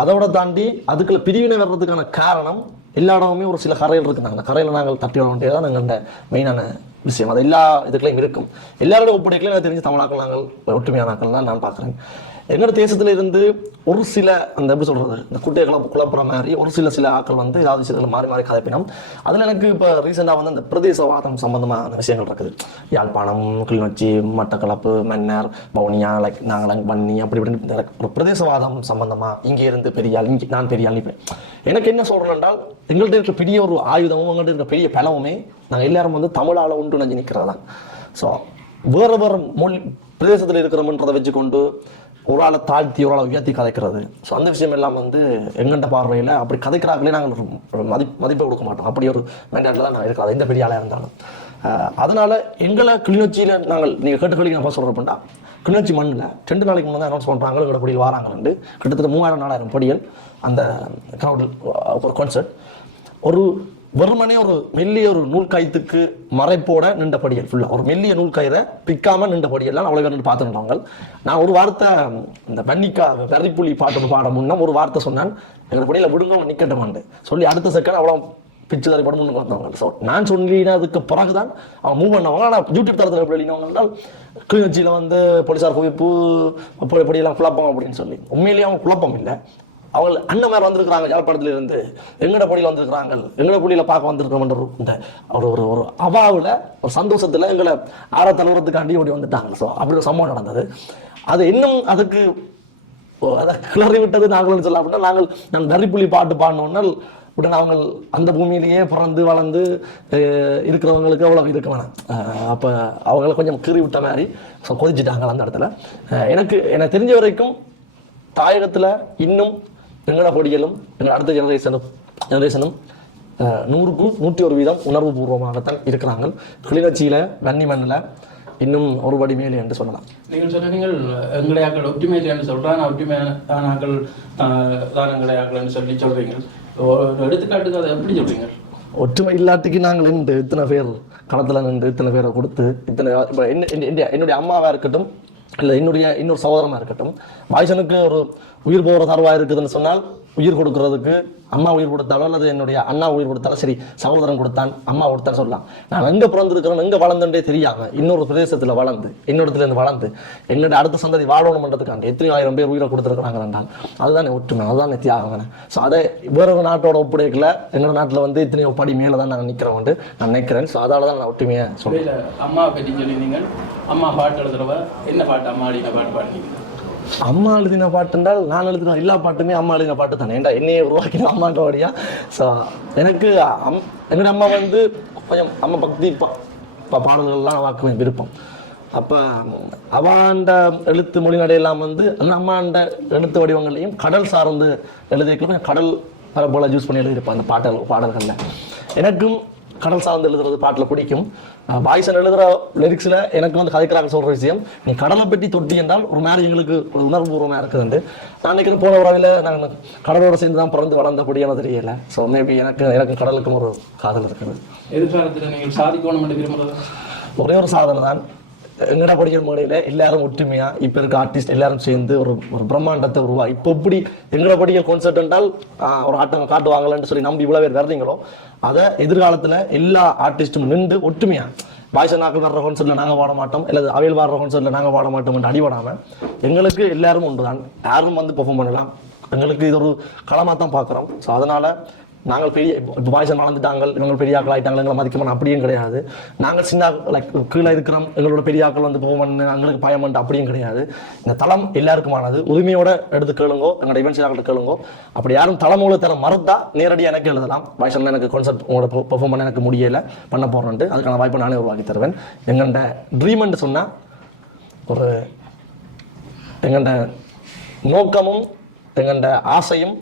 அதோட தாண்டி அதுக்குள்ள பிரிவினை வர்றதுக்கான காரணம் எல்லா இடமுமே ஒரு சில கரைகள் இருக்குனாங்க. அந்த கரையில் நாங்கள் தட்டி வர வேண்டியதான் எங்கள்ட மெயினான விஷயம். அது எல்லா இதுக்குலையும் இருக்கும். எல்லாரோட ஒப்படைக்கலையும் எனக்கு தெரிஞ்ச தமிழாக்கள் நாங்கள் ஒற்றுமையானாக்கள் தான் நான் பார்க்குறேன். எங்களோட தேசத்தில் இருந்து ஒரு சில அந்த எப்படி சொல்கிறது, இந்த குட்டையை குழப்புற மாதிரி ஒரு சில ஆக்கள் வந்து ஏதாவது விஷயத்தில் மாறி கதைப்பினோம். அதில் எனக்கு இப்போ ரீசெண்டாக வந்து அந்த பிரதேசவாதம் சம்பந்தமான விஷயங்கள் இருக்குது. யாழ்ப்பாணம், கிளிநொச்சி, மட்டக்களப்பு, மன்னர், பவுனியா, நாங்கள் பண்ணி அப்படி இப்படின்னு ஒரு பிரதேசவாதம் சம்பந்தமாக இங்கே இருந்து பெரியாள், இங்கே நான் பெரியாள் நிற்பேன். எனக்கு என்ன சொல்கிறேன் என்றால், எங்கள்கிட்ட இருக்கிற பெரிய ஒரு ஆயுதமும் எங்கள்கிட்ட இருக்கிற பெரிய பலமுமே நாங்கள் எல்லாரும் வந்து தமிழால் ஒன்று நஞ்சு நிற்கிறது தான். ஸோ வேறு மொழி பிரதேசத்தில் இருக்கிறோம்ன்றதை வச்சுக்கொண்டு ஒரு ஆளை தாழ்த்தி ஒரு ஆளை உயர்த்தி கதைக்கிறது. ஸோ அந்த விஷயம் எல்லாம் வந்து எங்கள்கிட்ட பார்வையில் அப்படி கதைக்கிறாங்களே நாங்கள் மதிப்பை கொடுக்க மாட்டோம். அப்படி ஒரு மென்டாலிட்டியில் தான் நாங்கள் இருக்கிறது, எந்த பெரிய ஆளாக இருந்தாலும். அதனால் எங்களை கிளிநொச்சியில் நீங்கள் கேட்டுக்கொள்ளி நான் சொல்கிறேன் அப்படின்னா, கிளிநொச்சி மண்ணில் 2 நாளைக்கு முன்னாடி அனௌன்ஸ் பண்ணுறாங்க எங்களோட படியில் வராங்கன்னு. கிட்டத்தட்ட 3000-4000 படிகள் அந்த க்ரௌடில் ஒரு கான்சர்ட். ஒரு வெறுமனே ஒரு மெல்லிய ஒரு நூல் கயிற்றுக்கு மறைப்போட நின்ற படியல் ஃபுல்லாக ஒரு மெல்லிய நூல் கயிறை பிக்காமல் நின்ற படியெல்லாம் அவ்வளோ பேர் பார்த்துருந்தாங்க. நான் ஒரு வார்த்தை இந்த பன்னிக்கா வெறிப்புலி பாட முன்னம் ஒரு வார்த்தை சொன்னேன், எங்கள் படியில் விடுங்க நிற்கட்டமாண்டு சொல்லி அடுத்த செகண்ட் அவ்வளோ பிச்சு தறி படம் முன்னு வந்தவங்க. ஸோ நான் சொல்லினதுக்கு பிறகு தான் அவன் மூவ் பண்ணவங்க. ஆனால் யூடியூப் தரத்தில் எப்படி எழுதினவங்கன்றால் கிளிநொச்சியில் வந்து போலீஸார் குவிப்பு படியெல்லாம் குழப்பம் அப்படின்னு சொல்லி. உண்மையிலேயே அவங்க குழப்பம் இல்லை. அவங்க அண்ணன் மேலே வந்திருக்கிறாங்க, யாழ்ப்பாணத்துல இருந்து எங்கட பொடியில் வந்திருக்கிறாங்க, எங்கட பொடியில் பார்க்க வந்திருக்கிறோம்ன்ற இந்த ஒரு ஒரு அவாவில் ஒரு சந்தோஷத்தில் எங்களை தலைவரத்துக்காண்டி ஓடி வந்துட்டாங்க. ஸோ அப்படி ஒரு சம்பவம் நடந்தது. அது இன்னும் அதுக்கு அதை கிளறி விட்டது நாங்கள் சொல்ல அப்படின்னா, நான் வெறிப்புலி பாட்டு பாடினோன்னால் உடனே அவங்க அந்த பூமியிலேயே பிறந்து வளர்ந்து இருக்கிறவங்களுக்கு அவ்வளோ இருக்க வேணாம். அப்போ அவங்கள கொஞ்சம் கீறி விட்ட மாதிரி கொதிச்சுட்டாங்க அந்த இடத்துல. எனக்கு தெரிஞ்ச வரைக்கும் தாயகத்தில் இன்னும் எங்களோட பொடிகளும் எங்கள் அடுத்த ஜெனரேஷனும் 100க்கு 101% உணர்வு பூர்வமாகத்தான் இருக்கிறாங்க. கிளிநொச்சியில் வன்னி மண்ணில் இன்னும் ஒரு படி மேலே என்று சொல்லலாம். நீங்கள் சொன்னீங்கள் எங்களை ஆக்கள் ஒற்றுமை என்று சொல்கிறான், ஒற்றுமையான ஆக்கள் தான் எங்களை ஆக்கள்னு சொல்கிறீங்க. ஒரு எடுத்துக்காட்டுக்கு அதை எப்படி சொல்கிறீங்க? ஒற்றுமை இல்லாட்டிக்கு நாங்கள் நின்று இத்தனை பேர் களத்தில் நின்று இத்தனை பேரை கொடுத்து இத்தனை இப்போ என்னுடைய அம்மாவாக இருக்கட்டும், இல்லை இன்னொரு சகோதரமாக இருக்கட்டும், வாய்சனுக்கு ஒரு உயிர் போகிற தருவாக இருக்குதுன்னு சொன்னால் உயிர் கொடுக்கறதுக்கு அம்மா உயிர் கொடுத்தாலும் அல்லது என்னுடைய அண்ணா உயிர் கொடுத்தாலும் சரி, சகோதரன் கொடுத்தான் அம்மா கொடுத்தான்னு சொல்லலாம். நான் எங்கே பிறந்திருக்கிறோம் எங்கே வளர்ந்துட்டே தெரியாமல் இன்னொரு பிரதேசத்தில் வளர்ந்து இன்னொருத்துலேருந்து வளர்ந்து எங்களுடைய அடுத்த சந்ததி வாழணுன்றதுக்காண்டி எத்தனை ஆயிரம் பேர் உயிரை கொடுத்துருக்குறாங்க என்றால் அதுதான் ஒற்றுமை, அதுதான் தியாகம். ஸோ அதை வேற ஒரு நாட்டோட ஒப்படைக்கல, எங்களோட நாட்டில் வந்து இத்தனையோ படி மேலே தான் நாங்கள் நிற்கிறோம் நான் நினைக்கிறேன். ஸோ அதால தான் நான் ஒற்றுமையை சொல்லுவேன். அம்மா பற்றி சொல்லியிருந்தீங்க, அம்மா பாட்டு எழுதுறவ என்ன பாட்டு, அம்மா அடின பாட்டு பாடுனீங்க? அம்மா எழுதின பாட்டு என்றால் நான் எழுதின எல்லா பாட்டுமே அம்மா எழுதின பாட்டு தானே. ஏன்டா என்னையே உருவாக்கின அம்மான்ற வழியா. ஸோ எனக்கு என்னோட அம்மா வந்து கொஞ்சம் அம்மா பக்தி பாடல்கள்லாம் வாக்கு விருப்பம். அப்போ அவாண்ட எழுத்து மொழிநடையெல்லாம் வந்து அந்த அம்மாண்ட எழுத்து வடிவங்களையும் கடல் சார்ந்து எழுதியிருக்கலாம். கடல் போல யூஸ் பண்ணி எழுதியிருப்பேன் அந்த பாடல்களில். எனக்கும் கடல் சார்ந்து எழுதுறது பாட்டில் பிடிக்கும். பாய்சன் எழுதுகிற லிரிக்ஸில் எனக்கு வந்து கதைக்கிறாங்க சொல்கிற விஷயம், நீ கடலை பற்றி தொட்டி என்றால் ஒரு மாதிரி எங்களுக்கு ஒரு உணர்வுபூர்வமாக இருக்குதுண்டு. நான் நினைக்கிற போன உறவில் நான் கடலோடு சேர்ந்து தான் பிறந்து வளர்ந்தபடியான தெரியலை. ஸோ மேபி எனக்கு கடலுக்கும் ஒரு காதல் இருக்குது. எதிர்காலத்தில் நீங்கள் சாதிக்கணும் என்று விரும்புகிறது ஒரே ஒரு சாதனை தான். எங்கடா படிக்கிற முறையில் எல்லாரும் ஒற்றுமையாக இப்போ இருக்க ஆர்டிஸ்ட் எல்லாரும் சேர்ந்து ஒரு பிரம்மாண்டத்தை உருவாகி இப்போ இப்படி எங்கட படிக்கிற கான்செர்ட் என்றால் ஒரு ஆட்டம் காட்டுவாங்களான்னு சொல்லி நம்பி இவ்வளோ பேர் வர்றீங்களோ அதை எதிர்காலத்தில் எல்லா ஆர்டிஸ்ட்டும் நின்று ஒற்றுமையாக பாய்சன் நாக்கள் வர்ற கான்செர்ட்டில் நாங்கள் பாட மாட்டோம், அல்லது அவையில் வர்ற கான்செர்ட்டில் நாங்கள் பாட மாட்டோம் என்று அடிபடாமல் எங்களுக்கு எல்லாரும் ஒன்று தான். யாரும் வந்து பெர்ஃபார்ம் பண்ணலாம். எங்களுக்கு இது ஒரு களமாக தான் பார்க்குறோம். ஸோ அதனால் நாங்கள் பெரிய இப்போ பாய்சன் வளர்ந்துட்டாங்க, எங்கள் பெரிய ஆக்கள் ஆகிட்டாங்க, எங்களை மதிக்கணும் அப்படியும் கிடையாது. நாங்கள் சின்ன லைக் கீழே இருக்கிறோம், எங்களோட பெரிய ஆக்கள் வந்து போவோம் எங்களுக்கு பயமண்டு அப்படியும் கிடையாது. இந்த தளம் எல்லாருக்குமானது. உரிமையோட எடுத்து கேளுங்கோ, எங்களோட இவென்ட்ஸ் ஆக்கள் கேளுங்கோ. அப்படி யாரும் தலைமூல தர மறுத்தா நேரடியாக எனக்கு எழுதலாம். பாய்சனில் எனக்கு கான்செர்ட் உங்களோட பெர்ஃபார்ம் பண்ண எனக்கு முடியலை, பண்ண போகிறேன்ட்டு அதுக்கான வாய்ப்பை நானே உருவாக்கி தருவேன். எங்கள்ட ட்ரீம்ன்னு சொன்னால் ஒரு எங்கள்ட நோக்கமும் எங்கள்ட ஆசையும்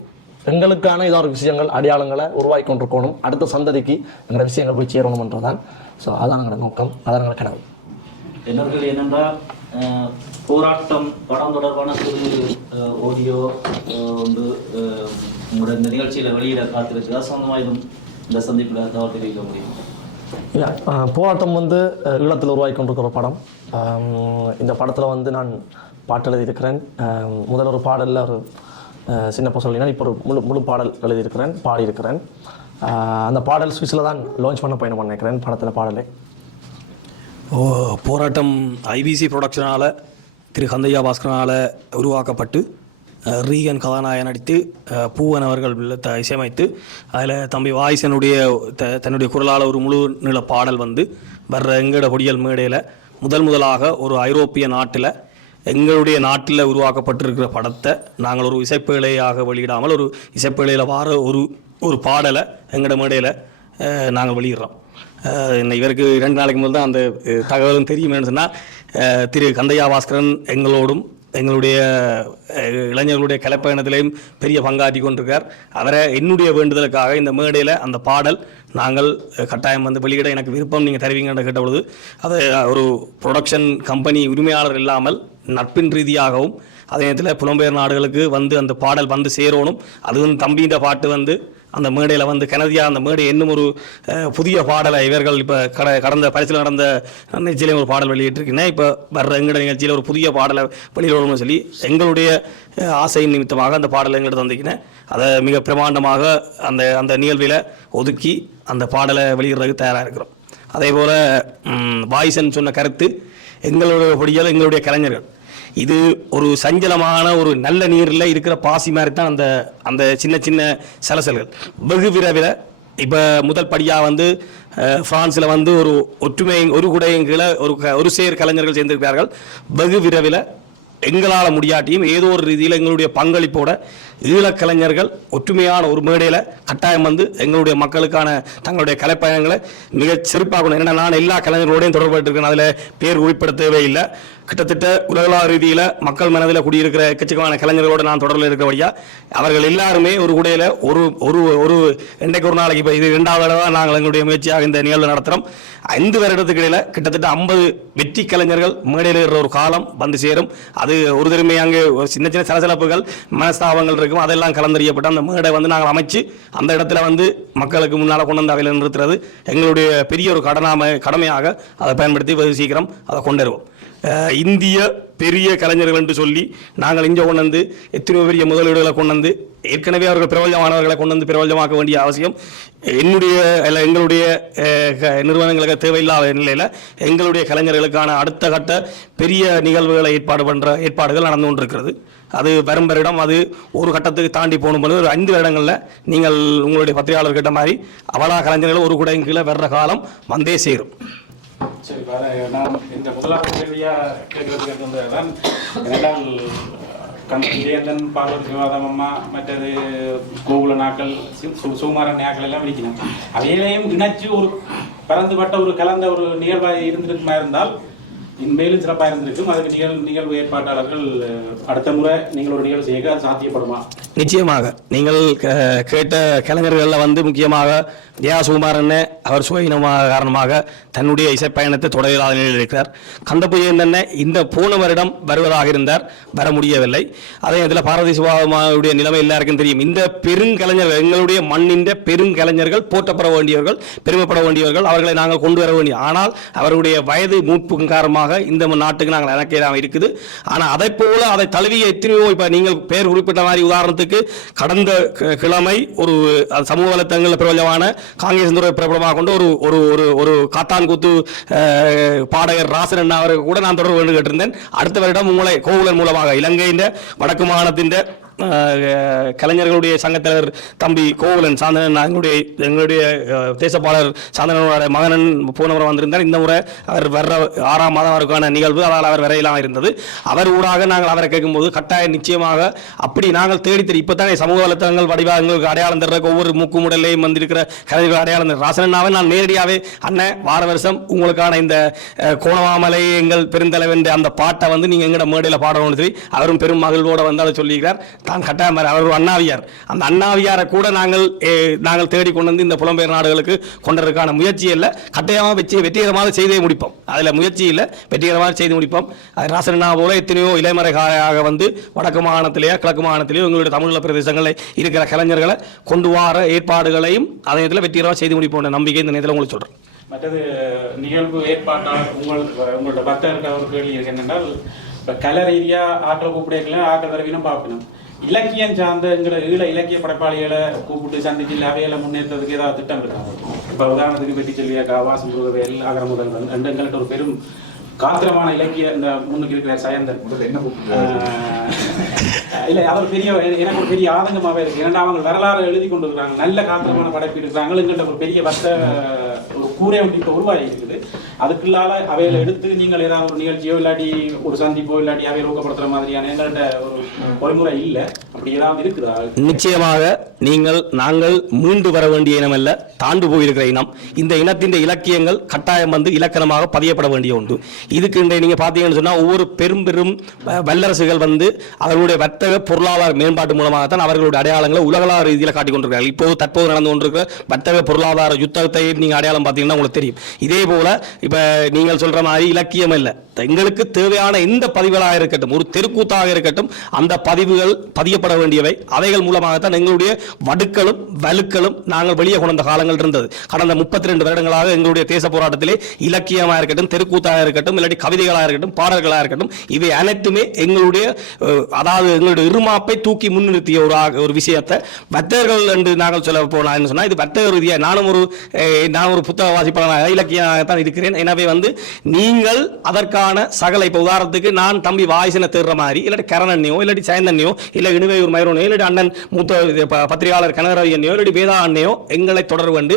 எங்களுக்கான ஏதோ ஒரு விஷயங்கள் அடையாளங்களை உருவாக்கி கொண்டிருக்கணும். அடுத்த சந்ததிக்கு எங்களோட விஷயங்கள் போய் சேரணும்ன்றதான். ஸோ அதான் எங்களோட நோக்கம், அதான் எங்களோட கனவு. என்னர்கள் என்னென்றால் போராட்டம் படம் தொடர்பான சிறு ஆடியோ வந்து உங்களோட இந்த நிகழ்ச்சியில் வெளியிட காத்திருக்கு. அது சொந்தமாக இதுவும் இந்த சந்திப்பில் தவறு தெரிவிக்க முடியும். போராட்டம் வந்து ஈழத்தில் உருவாக்கி கொண்டிருக்கிற படம். இந்த படத்தில் வந்து நான் பாட்டு எழுதியிருக்கிறேன். முதல் ஒரு பாடலில் ஒரு சின்ன சொல்லினா இப்போ ஒரு முழு பாடல் எழுதியிருக்கிறேன், பாடியிருக்கிறேன். அந்த பாடல் சுவிஸில் தான் லான்ச் பண்ண பயணம் பண்ணிக்கிறேன் படத்தில் பாடலை. போராட்டம் ஐபிசி ப்ரொடக்ஷனால் திரு கந்தையா பாஸ்கரனால் உருவாக்கப்பட்டு ரீகன் கதாநாயகன் நடித்து பூவன் அவர்கள் இசையமைத்து அதில் தம்பி வாய்ஸனுடைய தன்னுடைய குரலால் ஒரு முழு நில பாடல் வந்து வர்ற எங்கட பொடியல் மேடையில் முதலாக ஒரு ஐரோப்பிய நாட்டில் எங்களுடைய நாட்டில் உருவாக்கப்பட்டிருக்கிற படத்தை நாங்கள் ஒரு இசைப்பேழையாக வெளியிடாமல் ஒரு இசைப்பேழையில் வார ஒரு பாடலை எங்களோட மேடையில் நாங்கள் வெளியிடுறோம். இவருக்கு 2 நாளைக்கு முதல் தான் அந்த தகவலும் தெரியுமேன்னு சொன்னால் திரு கந்தையா பாஸ்கரன் எங்களோடும் எங்களுடைய இளைஞர்களுடைய கலைப்பயணத்திலையும் பெரிய பங்காற்றி கொண்டிருக்கார். அவரை என்னுடைய வேண்டுதலுக்காக இந்த மேடையில் அந்த பாடல் நாங்கள் கட்டாயம் வந்து வெளியிட எனக்கு விருப்பம் நீங்கள் தருவீங்கன்னு கேட்டபொழுது அது ஒரு ப்ரொடக்ஷன் கம்பெனி உரிமையாளர் இல்லாமல் நட்பின் ரீதியாகவும் அதே நேரத்தில் புலம்பெயர் நாடுகளுக்கு வந்து அந்த பாடல் வந்து சேரணும். அதுவும் தம்பின்ற பாட்டு வந்து அந்த மேடையில் வந்து கனதியா அந்த மேடை இன்னும் ஒரு புதிய பாடலை இவர்கள் இப்போ கடந்த பரிசில் நடந்த நிகழ்ச்சியிலையும் ஒரு பாடல் வெளியிட்டிருக்கேன். இப்போ வர்ற எங்களோட நிகழ்ச்சியில் ஒரு புதிய பாடலை வெளியிடணும்னு சொல்லி எங்களுடைய ஆசையின் நிமித்தமாக அந்த பாடலை எங்கள்கிட்ட தந்திக்கினேன். அதை மிக பிரமாண்டமாக அந்த நிகழ்வில் ஒதுக்கி அந்த பாடலை வெளியிடுறதுக்கு தயாராக இருக்கிறோம். அதே போல் வாய்ஸன் சொன்ன கருத்து எங்களுடைய பொடியால் எங்களுடைய கலைஞர்கள் இது ஒரு சஞ்சலமான ஒரு நல்ல நீரில் இருக்கிற பாசி மாதிரி தான் அந்த சின்ன சின்ன சலசல்கள் வெகு விரைவில் இப்போ முதல் படியாக வந்து பிரான்ஸில் வந்து ஒரு ஒற்றுமை ஒரு குடையின் கீழே ஒரு சேர் கலைஞர்கள் சேர்ந்திருக்கிறார்கள். வெகு விரைவில் எங்களால் முடியாட்டியும் ஏதோ ஒரு ரீதியில் எங்களுடைய பங்களிப்போட ஈழக்கலைஞர்கள் ஒற்றுமையான ஒரு மேடையில் கட்டாயம் வந்து எங்களுடைய மக்களுக்கான தங்களுடைய கலைப்பயணங்களை மிகச் சிறப்பாகணும். ஏன்னா நான் எல்லா கலைஞர்களோடையும் தொடர்புபட்டிருக்கேன், அதில் பேர் குறிப்பிடத்தேவே இல்லை. கிட்டத்தட்ட உலகளாவிய ரீதியில் மக்கள் மனதில் குடியிருக்கிற எக்கச்சக்கமான கலைஞர்களோடு நான் தொடர்பில் இருக்கிறபடியா அவர்கள் எல்லாருமே ஒரு குடையில் ஒரு இன்றைக்கு ஒரு நாளைக்கு இப்போ இது 2வது தடவை நாங்கள் எங்களுடைய முயற்சியாக இந்த நிகழ்வு நடத்துகிறோம். 5 வருடத்துக்கு இடையில் கிட்டத்தட்ட 50 வெற்றி கலைஞர்கள் மேடையில் இருக்கிற ஒரு காலம் வந்து சேரும். அது ஒரு திறமை அங்கே ஒரு சின்ன சின்ன சலசலப்புகள் மனஸ்தாபங்கள் இருக்கும், அதெல்லாம் கலந்தறியப்பட்டு அந்த மேடை வந்து நாங்கள் அமைச்சு அந்த இடத்துல வந்து மக்களுக்கு முன்னால் கொண்டு வந்து அவையில் நிறுத்துறது எங்களுடைய பெரிய ஒரு கடமையாக அதை பயன்படுத்தி வெகு சீக்கிரம் அதை கொண்டுருவோம். இந்திய பெரிய கலைஞர்கள் என்று சொல்லி நாங்கள் இங்கே கொண்டு வந்து எத்தனையோ பெரிய முதலீடுகளை கொண்டு வந்து ஏற்கனவே அவர்கள் பிரபலமானவர்களை கொண்டு வந்து பிரபலமாக்க வேண்டிய அவசியம் எங்களுடைய நிறுவனங்களுக்கு தேவையில்லாத நிலையில் எங்களுடைய கலைஞர்களுக்கான அடுத்த கட்ட பெரிய நிகழ்வுகளை ஏற்பாடுகள் நடந்து கொண்டிருக்கிறது. அது வரும் வருடம் அது ஒரு கட்டத்துக்கு தாண்டி போகணும். ஒரு 5 வருடங்களில் நீங்கள் உங்களுடைய பத்திரிகையாளர் கேட்ட மாதிரி அவலா கலைஞர்கள் ஒரு குடையின் கீழே வர்ற காலம் வந்தே சேரும். சரி, நான் இந்த முதலாவது கேள்வியாக கேட்கறதுக்கு தான் விஜயந்தன் பார்வதி சிவாதம் அம்மா மற்றது கோகுல நாக்கள் சுகுமாரன் நாக்கள் எல்லாம் விழிக்கணும் அவையிலையும் இணைச்சு ஒரு பறந்துபட்ட ஒரு கலந்த ஒரு நிகழ்வாக இருந்திருக்குமா இருந்தால் மேலும் சிறப்பாக இருந்திருக்கும். அதுக்கு நிகழ்வு ஏற்பாட்டாளர்கள் அடுத்த முறை நீங்கள் ஒரு நிகழ்வு செய்ய சாத்தியப்படுமா? நிச்சயமாக நீங்கள் கேட்ட கலைஞர்களில் வந்து முக்கியமாக ஜெயா சுகுமாரன் அவர் சுயினமாக காரணமாக தன்னுடைய இசைப்பயணத்தை தொடராத நிலையில் இருக்கிறார். கந்தபுஜேந்தன் இந்த போன வருடம் வருவதாக இருந்தார், வர முடியவில்லை. அதே இதில் பாரதி சிவாவுடைய நிலைமை எல்லாருக்கும் தெரியும். இந்த பெருங்கலைஞர்கள் எங்களுடைய மண்ணின் பெருங்கலைஞர்கள் போற்றப்பட வேண்டியவர்கள், பெருமைப்பட வேண்டியவர்கள், அவர்களை நாங்கள் கொண்டு வர வேண்டிய, ஆனால் அவருடைய வயது மூப்பு காரணமாக இந்த நாட்டுக்கு நாங்கள் இணக்கலாம் இருக்குது. ஆனால் அதை போல அதை தழுவிய எத்தனையோ இப்போ நீங்கள் பேர் குறிப்பிட்ட மாதிரி உதாரணத்துக்கு கடந்த கிழமை ஒரு சமூக வலைத்தளங்களில் பிரபலமான காங்கிரஸ் துறை பிரபலமாக கொண்டு ஒரு காத்தான் கூத்து பாடகர் ராசன் அவருக்கு கூட நான் தொடர்பு கொண்டு கேட்டிருந்தேன். அடுத்த வருடம் உங்களை கோகுலன் மூலமாக இலங்கையின் வடக்கு மாகாணத்தின் கலைஞர்களுடைய சங்கத்தலைவர் தம்பி கோகுலன் சாந்தனன் எங்களுடைய தேசப்பாளர் சாந்தனோட மகனன் போனவரை வந்திருந்தார். இந்த முறை அவர் வர்ற 6ஆம் மாதம் அவருக்கான நிகழ்வு, அதால் அவர் வரையலாம் இருந்தது. அவர் ஊடாக நாங்கள் அவரை கேட்கும்போது கட்டாயம் நிச்சயமாக அப்படி நாங்கள் தேடி இப்போ தானே சமூக வலைத்தளங்கள் வடிவாக எங்களுக்கு அடையாளம் தர்றதுக்கு ஒவ்வொரு முடையிலையும் வந்திருக்கிற கலைஞர்கள் அடையாளம் தர ராசனாவை நான் நேரடியாகவே அண்ணன் வார வருஷம் உங்களுக்கான இந்த கோணமாமலை எங்கள் பெருந்தலைவன் அந்த பாட்டை வந்து நீங்கள் எங்கட மேடையில் பாடணும்னு சொல்லி அவரும் பெரும் மகிழ்வோடு வந்து அதை சொல்லியிருக்கிறார். தான் கட்டாயம் அவர் ஒரு அண்ணாவியார். அந்த அண்ணாவியாரை கூட நாங்கள் தேடி கொண்டு வந்து இந்த புலம்பெயர் நாடுகளுக்கு கொண்டதற்கான முயற்சி இல்லை, கட்டாயமாக வெற்றிகரமாக செய்தே முடிப்போம். அதில் முயற்சி இல்லை, வெற்றிகரமாக செய்து முடிப்போம். ராசனா போல எத்தனையோ இளைமறைகாயாக வந்து வடக்கு மாகாணத்திலேயோ கிழக்கு மாகாணத்திலேயோ எங்களுடைய தமிழக பிரதேசங்களில் இருக்கிற கலைஞர்களை கொண்டு வர ஏற்பாடுகளையும் அதே நேரத்தில் வெற்றிகரமாக செய்து முடிப்போம் நம்பிக்கை இந்த நேரத்தில் உங்களுக்கு சொல்கிறேன். மற்றது நிகழ்வு ஏற்பாட்டாளர் உங்களோட பக்தர்கள் ஒரு கேள்வி இருக்கு என்னென்றால், இப்போ கலை ரீதியாக ஆக்களை கூப்பிடைக்கலாம், ஆக்கள் வரவினும் பார்க்கணும். இலக்கியம் சார்ந்த எங்களை இலக்கிய படைப்பாளிகளை கூப்பிட்டு சந்திச்சு அவைகளை முன்னேற்றதுக்கு ஏதாவது திட்டம் இருக்காங்க? இப்போ உதாரணத்துக்கு வெட்டி செல்வியா காவாசு முருகவேல் அகர முதல்வன் எங்கள்கிட்ட ஒரு பெரும் காத்திரமான இலக்கிய இந்த முன்னுக்கு இருக்கிற சயந்தன் என்ன இல்லை, அவர் பெரிய எனக்கு ஒரு பெரிய ஆதங்கமாகவே இருக்கு. ஏன்னா அவங்க வரலாறு எழுதி கொண்டு இருக்கிறாங்க, நல்ல காத்திரமான படைப்பு இருக்கிறாங்க. எங்கள்கிட்ட ஒரு பெரிய ஒரு கூரை ஒன்று இப்போ உருவாகி இருக்குது. அதுக்குள்ளால அவைகளை எடுத்து நீங்கள் ஏதாவது ஒரு நிகழ்ச்சியோ இல்லாட்டி ஒரு சந்திப்போ இல்லாட்டி அவையை ஊக்கப்படுத்துற மாதிரியான எங்கள்கிட்ட ஒரு பொறிமுறை இல்லை. அப்படி ஏதாவது இருக்குதா? நிச்சயமாக நாங்கள் மீண்டு வர வேண்டிய இனம் அல்ல, தாண்டு போயிருக்கிற இனம். இந்த இனத்தின் இலக்கியங்கள் கட்டாயம் வந்து இலக்கணமாக பதியப்பட வேண்டிய ஒன்று. இதுக்கு நீங்க பார்த்தீங்கன்னு சொன்னா ஒவ்வொரு பெரும் பெரும் வல்லரசுகள் வந்து அவர்களுடைய வர்த்தக பொருளாதார மேம்பாட்டு மூலமாகத்தான் அவர்களுடைய அடையாளங்களை உலகளாவிய ரீதியில் காட்டிக் கொண்டிருக்கிறார்கள். இப்போது தற்போது நடந்து கொண்டிருக்கிற வர்த்தக பொருளாதார யுத்தத்தை நீங்க அடையாளம் பார்த்தீங்கன்னா உங்களுக்கு தெரியும். இதே போல இப்ப நீங்கள் சொல்ற மாதிரி இலக்கியம் இல்லை, எங்களுக்கு தேவையான எந்த பதிவுகளாக இருக்கட்டும், ஒரு தெருக்கூத்தாக இருக்கட்டும், அந்த பதிவுகள் பதியப்பட வேண்டியவை. அவைகள் மூலமாகத்தான் எங்களுடைய வடுக்களும் வலுக்களும் நாங்கள் வெளியே கொண்ட காலங்கள் இருந்தது. கடந்த 32 வருடங்களாக எங்களுடைய தேச போராட்டத்திலே இலக்கியமாக இருக்கட்டும், தெருக்கூத்தாக இருக்கட்டும், இல்லாட்டி கவிதைகளாக இருக்கட்டும், பாடல்களாக இருக்கட்டும், இவை அனைத்துமே எங்களுடைய அதாவது எங்களுடைய இருமாப்பை தூக்கி முன்னிறுத்திய ஒரு விஷயத்தை வர்த்தகர்கள் என்று நாங்கள் சொல்ல போனால் சொன்னால் இது வர்த்தக ரீதியாக நான் ஒரு புத்தக வாசிப்பாளனாக இலக்கியத்தான் இருக்கிறேன். எனவே வந்து நீங்கள் அதற்கான சகல இப்போ உதாரணத்துக்கு நான் தம்பி வாய்ஸனை தேடுற மாதிரி இல்லாட்டி கரணன்னையோ இல்லாட்டி சயந்தன்னையோ இல்லை இணுவையூர் மயிரோனையோ இல்லாட்டி அண்ணன் மூத்த பத்திரிகையாளர் கனகரவியனையோ இல்லாட்டி வேதா அண்ணையோ எங்களை தொடர்பு கொண்டு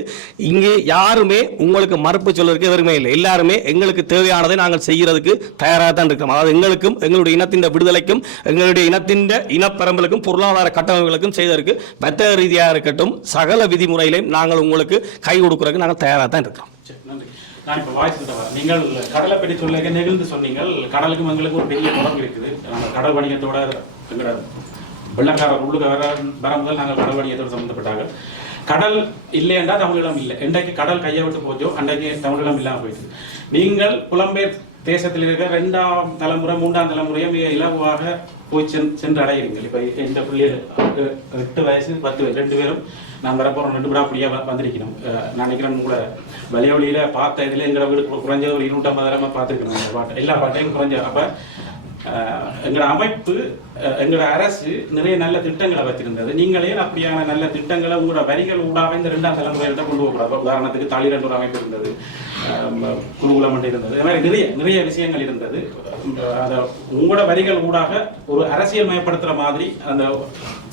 இங்கே யாருமே உங்களுக்கு மறுப்பு சொல்வதற்கு எவருமே இல்லை. எல்லாருமே எங்களுக்கு தேவையானதை நாங்கள் செய்யறதுக்கு தயாராக தான் இருக்கிறோம். அதாவது எங்களுக்கும் எங்களுடைய இனத்தின் விடுதலைக்கும் எங்களுடைய இனத்தின் இனப்பரம்பலுக்கும் பொருளாதார கட்டமைப்புகளுக்கும் செய்வதற்கு வர்த்தக ரீதியாக இருக்கட்டும் சகல விதிமுறைகளையும் நாங்கள் உங்களுக்கு கை கொடுக்கறதுக்கு நாங்கள் தயாராக தான் இருக்கிறோம். நன்றி. நான் இப்போ வாய்ஸ் நீங்கள் கடலை பற்றி சொல்ல நெகிழ்ந்து சொன்னீங்கள். கடலுக்கும் எங்களுக்கு ஒரு பெரிய தொடர்பு இருக்குது. நாங்கள் கடல் வணிகத்தோட எங்களோட வெள்ளக்காரர் உள்ளுக்கு வர முதல் நாங்கள் கடல் வணிகத்தோடு சம்மந்தப்பட்டாங்க. கடல் இல்லையென்றா தமிழீழம் இல்லை. என்றைக்கு கடல் கையை விட்டு போச்சோ அன்றைக்கு தமிழீழம் இல்லாமல் போயிடுது. நீங்கள் புலம்பெயர் தேசத்தில் இருக்கிற 2ஆம் தலைமுறை 3ஆம் தலைமுறையும் மிக இலகுவாக போய் சென்று அடைகிறீர்கள். இப்போ எந்த பிள்ளைகள் 8 வயசு 10 வயசு 2 பேரும் நான் வரப்போகிறோம் 2 விடா அப்படியே வந்திருக்கணும். நான் நினைக்கிறேன் கூட வலியொலியில் பார்த்த இதில் எங்களை வீடு குறைஞ்ச ஒரு 250 பார்த்துருக்கணும். அந்த பாட்டு எல்லா பாட்டையும் குறைஞ்ச. அப்போ எங்களோட அமைப்பு எங்களோட அரசு நிறைய நல்ல திட்டங்களை வச்சிருந்தது. நீங்களே அப்படியான நல்ல திட்டங்களை உங்களோட வரிகள் ஊடாக இந்த 2ஆம் தலைமுறையில்தான் கொண்டு போகக்கூடாது. உதாரணத்துக்கு தாளிரண்டு ஒரு அமைப்பு இருந்தது, குருகுலம் இருந்தது, இந்த மாதிரி நிறைய விஷயங்கள் இருந்தது. அதை உங்களோட வரிகள் ஊடாக ஒரு அரசியல் மயப்படுத்துற மாதிரி அந்த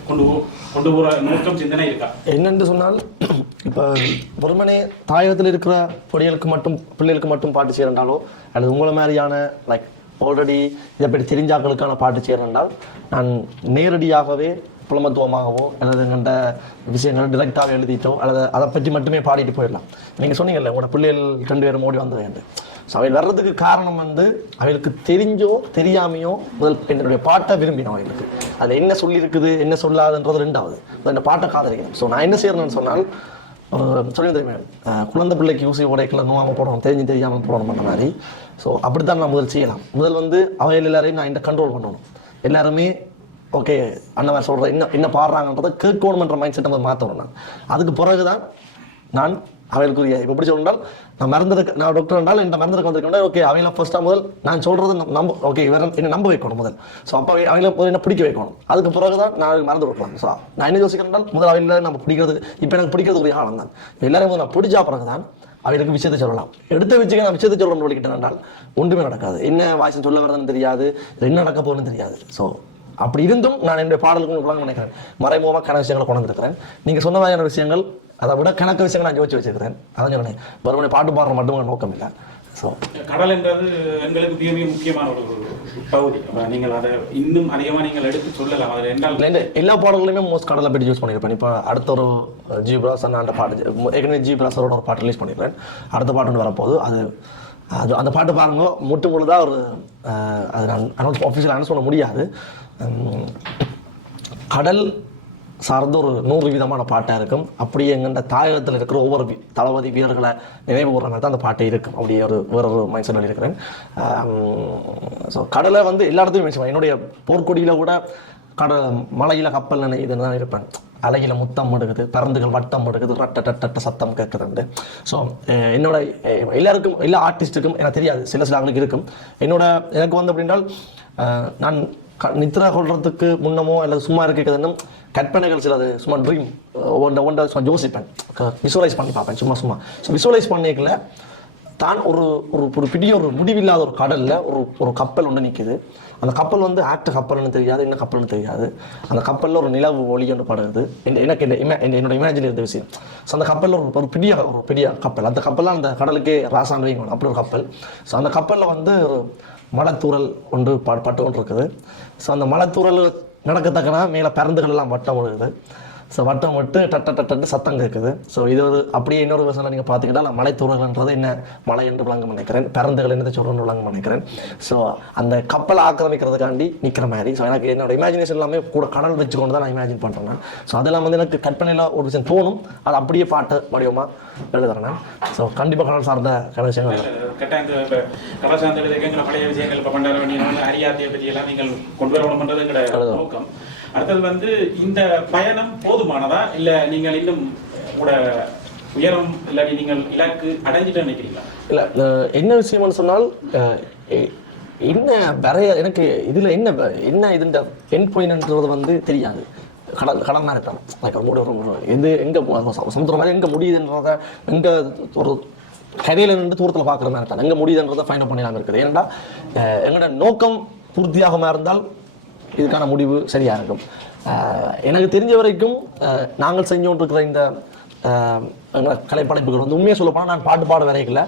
கொண்டு போற நோக்கம் சிந்தனை இருக்கா? என்னென்று சொன்னால் இப்போ வெறுமனே தாயகத்தில் இருக்கிற பிள்ளைகளுக்கு மட்டும் பாட்டு செய்யறாங்களோ அல்லது உங்களை மாதிரியான லைக் ஆல்ரெடி இதை பற்றி தெரிஞ்சாக்களுக்கான பாட்டு செய்கிறேன்னால் நான் நேரடியாகவே புலமத்துவமாகவோ அல்லது எங்கள்கிட்ட விஷயங்களை டிரெக்டாக எழுதிட்டோ அல்லது அதை பற்றி மட்டுமே பாடிட்டு போயிடலாம். நீங்கள் சொன்னீங்கல்ல உங்களோட பிள்ளைகள் 2 பேரும் ஓடி வந்தது. ஸோ அவை வர்றதுக்கு காரணம் வந்து அவைகளுக்கு தெரிஞ்சோ தெரியாமையோ முதல் என்னுடைய பாட்டை விரும்பினோம். அவைகளுக்கு அதில் என்ன சொல்லியிருக்குது என்ன சொல்லாதுன்றது 2வது. அந்த பாட்டை காதலிக்கணும். ஸோ நான் என்ன செய்யறேன்னு சொன்னால் சொல்லி தெரியுமே குழந்தை பிள்ளைக்கு ஊசி உடைக்கல நோவாமல் போடணும் தெரியாமல் போடணும் அந்த மாதிரி. ஸோ அப்படித்தான் நான் முதல் செய்யலாம். முதல் வந்து அவைகள் எல்லாரையும் நான் இந்த கண்ட்ரோல் பண்ணணும். எல்லாருமே ஓகே அண்ணன் சொல்கிற என்ன பாடுறாங்கன்றதை கேட்கணுமன்ற மைண்ட் செட் நம்ம மாற்றணும். நான் அதுக்கு பிறகு தான் நான் அவைகளுக்குரிய இப்போ எப்படி சொல்லணும்னால் நான் டாக்டர் என்றால் இந்த மருந்துக்கு வந்திருக்கேன். ஓகே அவையில ஃபர்ஸ்ட்டாக முதல் நான் சொல்கிறது நம்ப ஓகே இவரை என்ன நம்ப வைக்கணும் முதல். ஸோ அப்போ அவையில முதல் என்ன பிடிக்க வைக்கணும். அதுக்கு பிறகு தான் நான் மறந்து கொடுக்கலாம். ஸோ நான் என்ன யோசிக்கிறேன் முதல் அவையில் நம்ம பிடிக்கிறது இப்போ எனக்கு பிடிக்கிறதுக்குரிய ஆழம் தான். எல்லாரும் முதல் நான் பிடிச்சா பிறகு தான் அவைகளுக்கு விஷயத்தை சொல்லலாம். எடுத்த வச்சுக்க நான் விஷயத்தை சொல்லணும்னு வலிக்கிட்டேன் என்றால் ஒன்றுமே நடக்காது. என்ன வாய்ஸ் சொல்ல வரதுன்னு தெரியாது, என்ன நடக்க போகுதுன்னு தெரியாது. ஸோ அப்படி இருந்தும் நான் என்னுடைய பாடலுக்கு உலகம் நினைக்கிறேன் மறைமுகமாக கணக்கு விஷயங்களை கொண்டு வந்திருக்கிறேன். நீங்கள் சொன்ன மாதிரியான விஷயங்கள் அதை விட கணக்கு விஷயங்கள் நான் யோசிச்சு வச்சிருக்கிறேன். அதான் சொன்னேன் வெறுமனே பாட்டு பாடுற மட்டும் நோக்கம் இல்லை. ஸோ கடல் என்றது எங்களுக்கு மிக மிக முக்கியமான ஒரு பகுதி. நீங்கள் அதை இன்னும் அதிகமாக நீங்கள் எடுத்து சொல்லலாம். அதில் என்ன எல்லா பாடல்களுமே மோஸ்ட் கடலை பற்றி யூஸ் பண்ணியிருப்பேன். இப்போ அடுத்த ஒரு ஜி பிராசன் அந்த பாட்டு ஏற்கனவே ஜி பிராசரோட ஒரு பாட்டு ரிலீஸ் பண்ணியிருக்கேன். அடுத்த பாட்டு ஒன்று வரப்போகுது. அது அந்த பாட்டு பாருங்க முட்டு பொழுதாக ஒரு அது நான் ஆஃபீஸில் அனௌன்ஸ் பண்ண முடியாது. கடல் சார்ந்த ஒரு 100 விதமான பாட்டாக இருக்கும். அப்படியே எங்கள்கிட்ட தாயகத்தில் இருக்கிற ஒவ்வொரு தளபதி வீரர்களை நினைவு கூறுற மாதிரி தான் அந்த பாட்டு இருக்கும். அப்படியே வேறொரு மைண்ட் செட்டில் இருக்கிறேன். ஸோ கடலை வந்து எல்லா இடத்துலையும் பேசுவேன். என்னுடைய போர்க்கொடியில் கூட மலையில் கப்பல் இதுன்னு தான் இருப்பேன். அலையில் முத்தம் எடுக்குது, பறந்துகள் வட்டம் எடுக்குது, ரட்ட சத்தம் கேட்குதுண்டு. ஸோ என்னோட எல்லாருக்கும் எல்லா ஆர்டிஸ்ட்டுக்கும் எனக்கு தெரியாது, சில ஆளுக்கு இருக்கும். எனக்கு வந்து அப்படின்னால் நான் நித்ரா கொள்றதுக்கு முன்னமோ அல்லது சும்மா இருக்கிறதுன்னு கற்பனைகள் சிலது சும்மா ட்ரீம் ஒன்றை சும்மா யோசிப்பேன், விசுவலைஸ் பண்ணி பார்ப்பேன் சும்மா. ஸோ விசுவலைஸ் பண்ணிக்கல தான் ஒரு பெரிய ஒரு முடிவில்லாத ஒரு கடலில் ஒரு கப்பல் ஒன்று நிற்குது. அந்த கப்பல் வந்து ஆக்ட் கப்பல்னு தெரியாது, என்ன கப்பல்னு தெரியாது. அந்த கப்பலில் ஒரு நிலவு ஒளி ஒன்று படுது. எனக்கு என்னோட இமேஜின் இருந்த விஷயம். ஸோ அந்த கப்பலில் ஒரு பெரிய கப்பல். அந்த கப்பல்லாம் அந்த கடலுக்கே ராசான் வைக்கணும் அப்படி ஒரு கப்பல். ஸோ அந்த கப்பலில் வந்து ஒரு மலைத்தூரல் ஒன்று பட்டு கொண்டு இருக்குது. ஸோ அந்த மலைத்தூரல் நடக்கத்தக்கனா மேலே பறந்துகள் எல்லாம் வட்டம் விழுகுது. ஸோ வட்டம் விட்டு டட்டு சத்தம் கேட்குது. ஸோ இது ஒரு அப்படியே இன்னொரு விஷயம் நீங்கள் பார்த்துக்கிட்டா மலைத்தூரல்ன்றது என்ன மலை என்று விளங்க நினைக்கிறேன், பறந்துகள் என்னதை சொல்கிறேன்னு விளங்க நினைக்கிறேன். ஸோ அந்த கப்பலை ஆக்கிரமிக்கிறதுக்காண்டி நிற்கிற மாதிரி. ஸோ எனக்கு என்னோட இமேஜினேஷன் எல்லாமே கூட கடல் வச்சுக்கொண்டு தான் நான் இமேஜின் பண்ணுறேன். ஸோ அதெல்லாம் வந்து எனக்கு கற்பனையில் ஒரு விஷயம் தோணும், அது அப்படியே பாட்டு வடிவமாக எழுதுறேன். ஸோ கண்டிப்பாக கடல் சார்ந்த கல விஷயங்கள் கடல் சார்ந்த எழுதுகிற பழைய விஷயங்கள் இப்போ பண்ண வேண்டிய அரியாதையை பற்றியெல்லாம் நீங்கள் கொண்டு வரணும்ன்றது எங்களோட நோக்கம். அடுத்தது வந்து இந்த பயணம் போதுமானதா இல்லை நீங்கள் இன்னும் கூட உயரம் இல்லாட்டி நீங்கள் இலக்கு அடைஞ்சிட்டு நினைக்கிறீங்களா? இல்லை என்ன விஷயம்னு சொன்னால் என்ன வரைய எனக்கு இதில் என்ன இதுன்ற என் பாயிண்ட்ன்றது வந்து தெரியாது. கடல் மாதிரி இருக்கலாம் லைக் எது எங்கே சமுத்திரம் மாதிரி எங்கே முடியுதுன்றத எங்கே ஒரு கரையில் நின்று தூரத்தில் பார்க்குற மாதிரி இருக்கலாம், எங்கே முடியுதுன்றதை ஃபைண்ட் அவுட் பண்ணிடாமல் இருக்குது. ஏன்னா எங்களோட நோக்கம் பூர்த்தியாகாமல் இருந்தால் இதுக்கான முடிவு சரியாக இருக்கும். எனக்கு தெரிஞ்ச வரைக்கும் நாங்கள் செஞ்சு கொண்டிருக்கிற இந்த கலைப்படைப்புகள் வந்து உண்மையாக சொல்லப்போனால் நான் பாட வரைக்கல.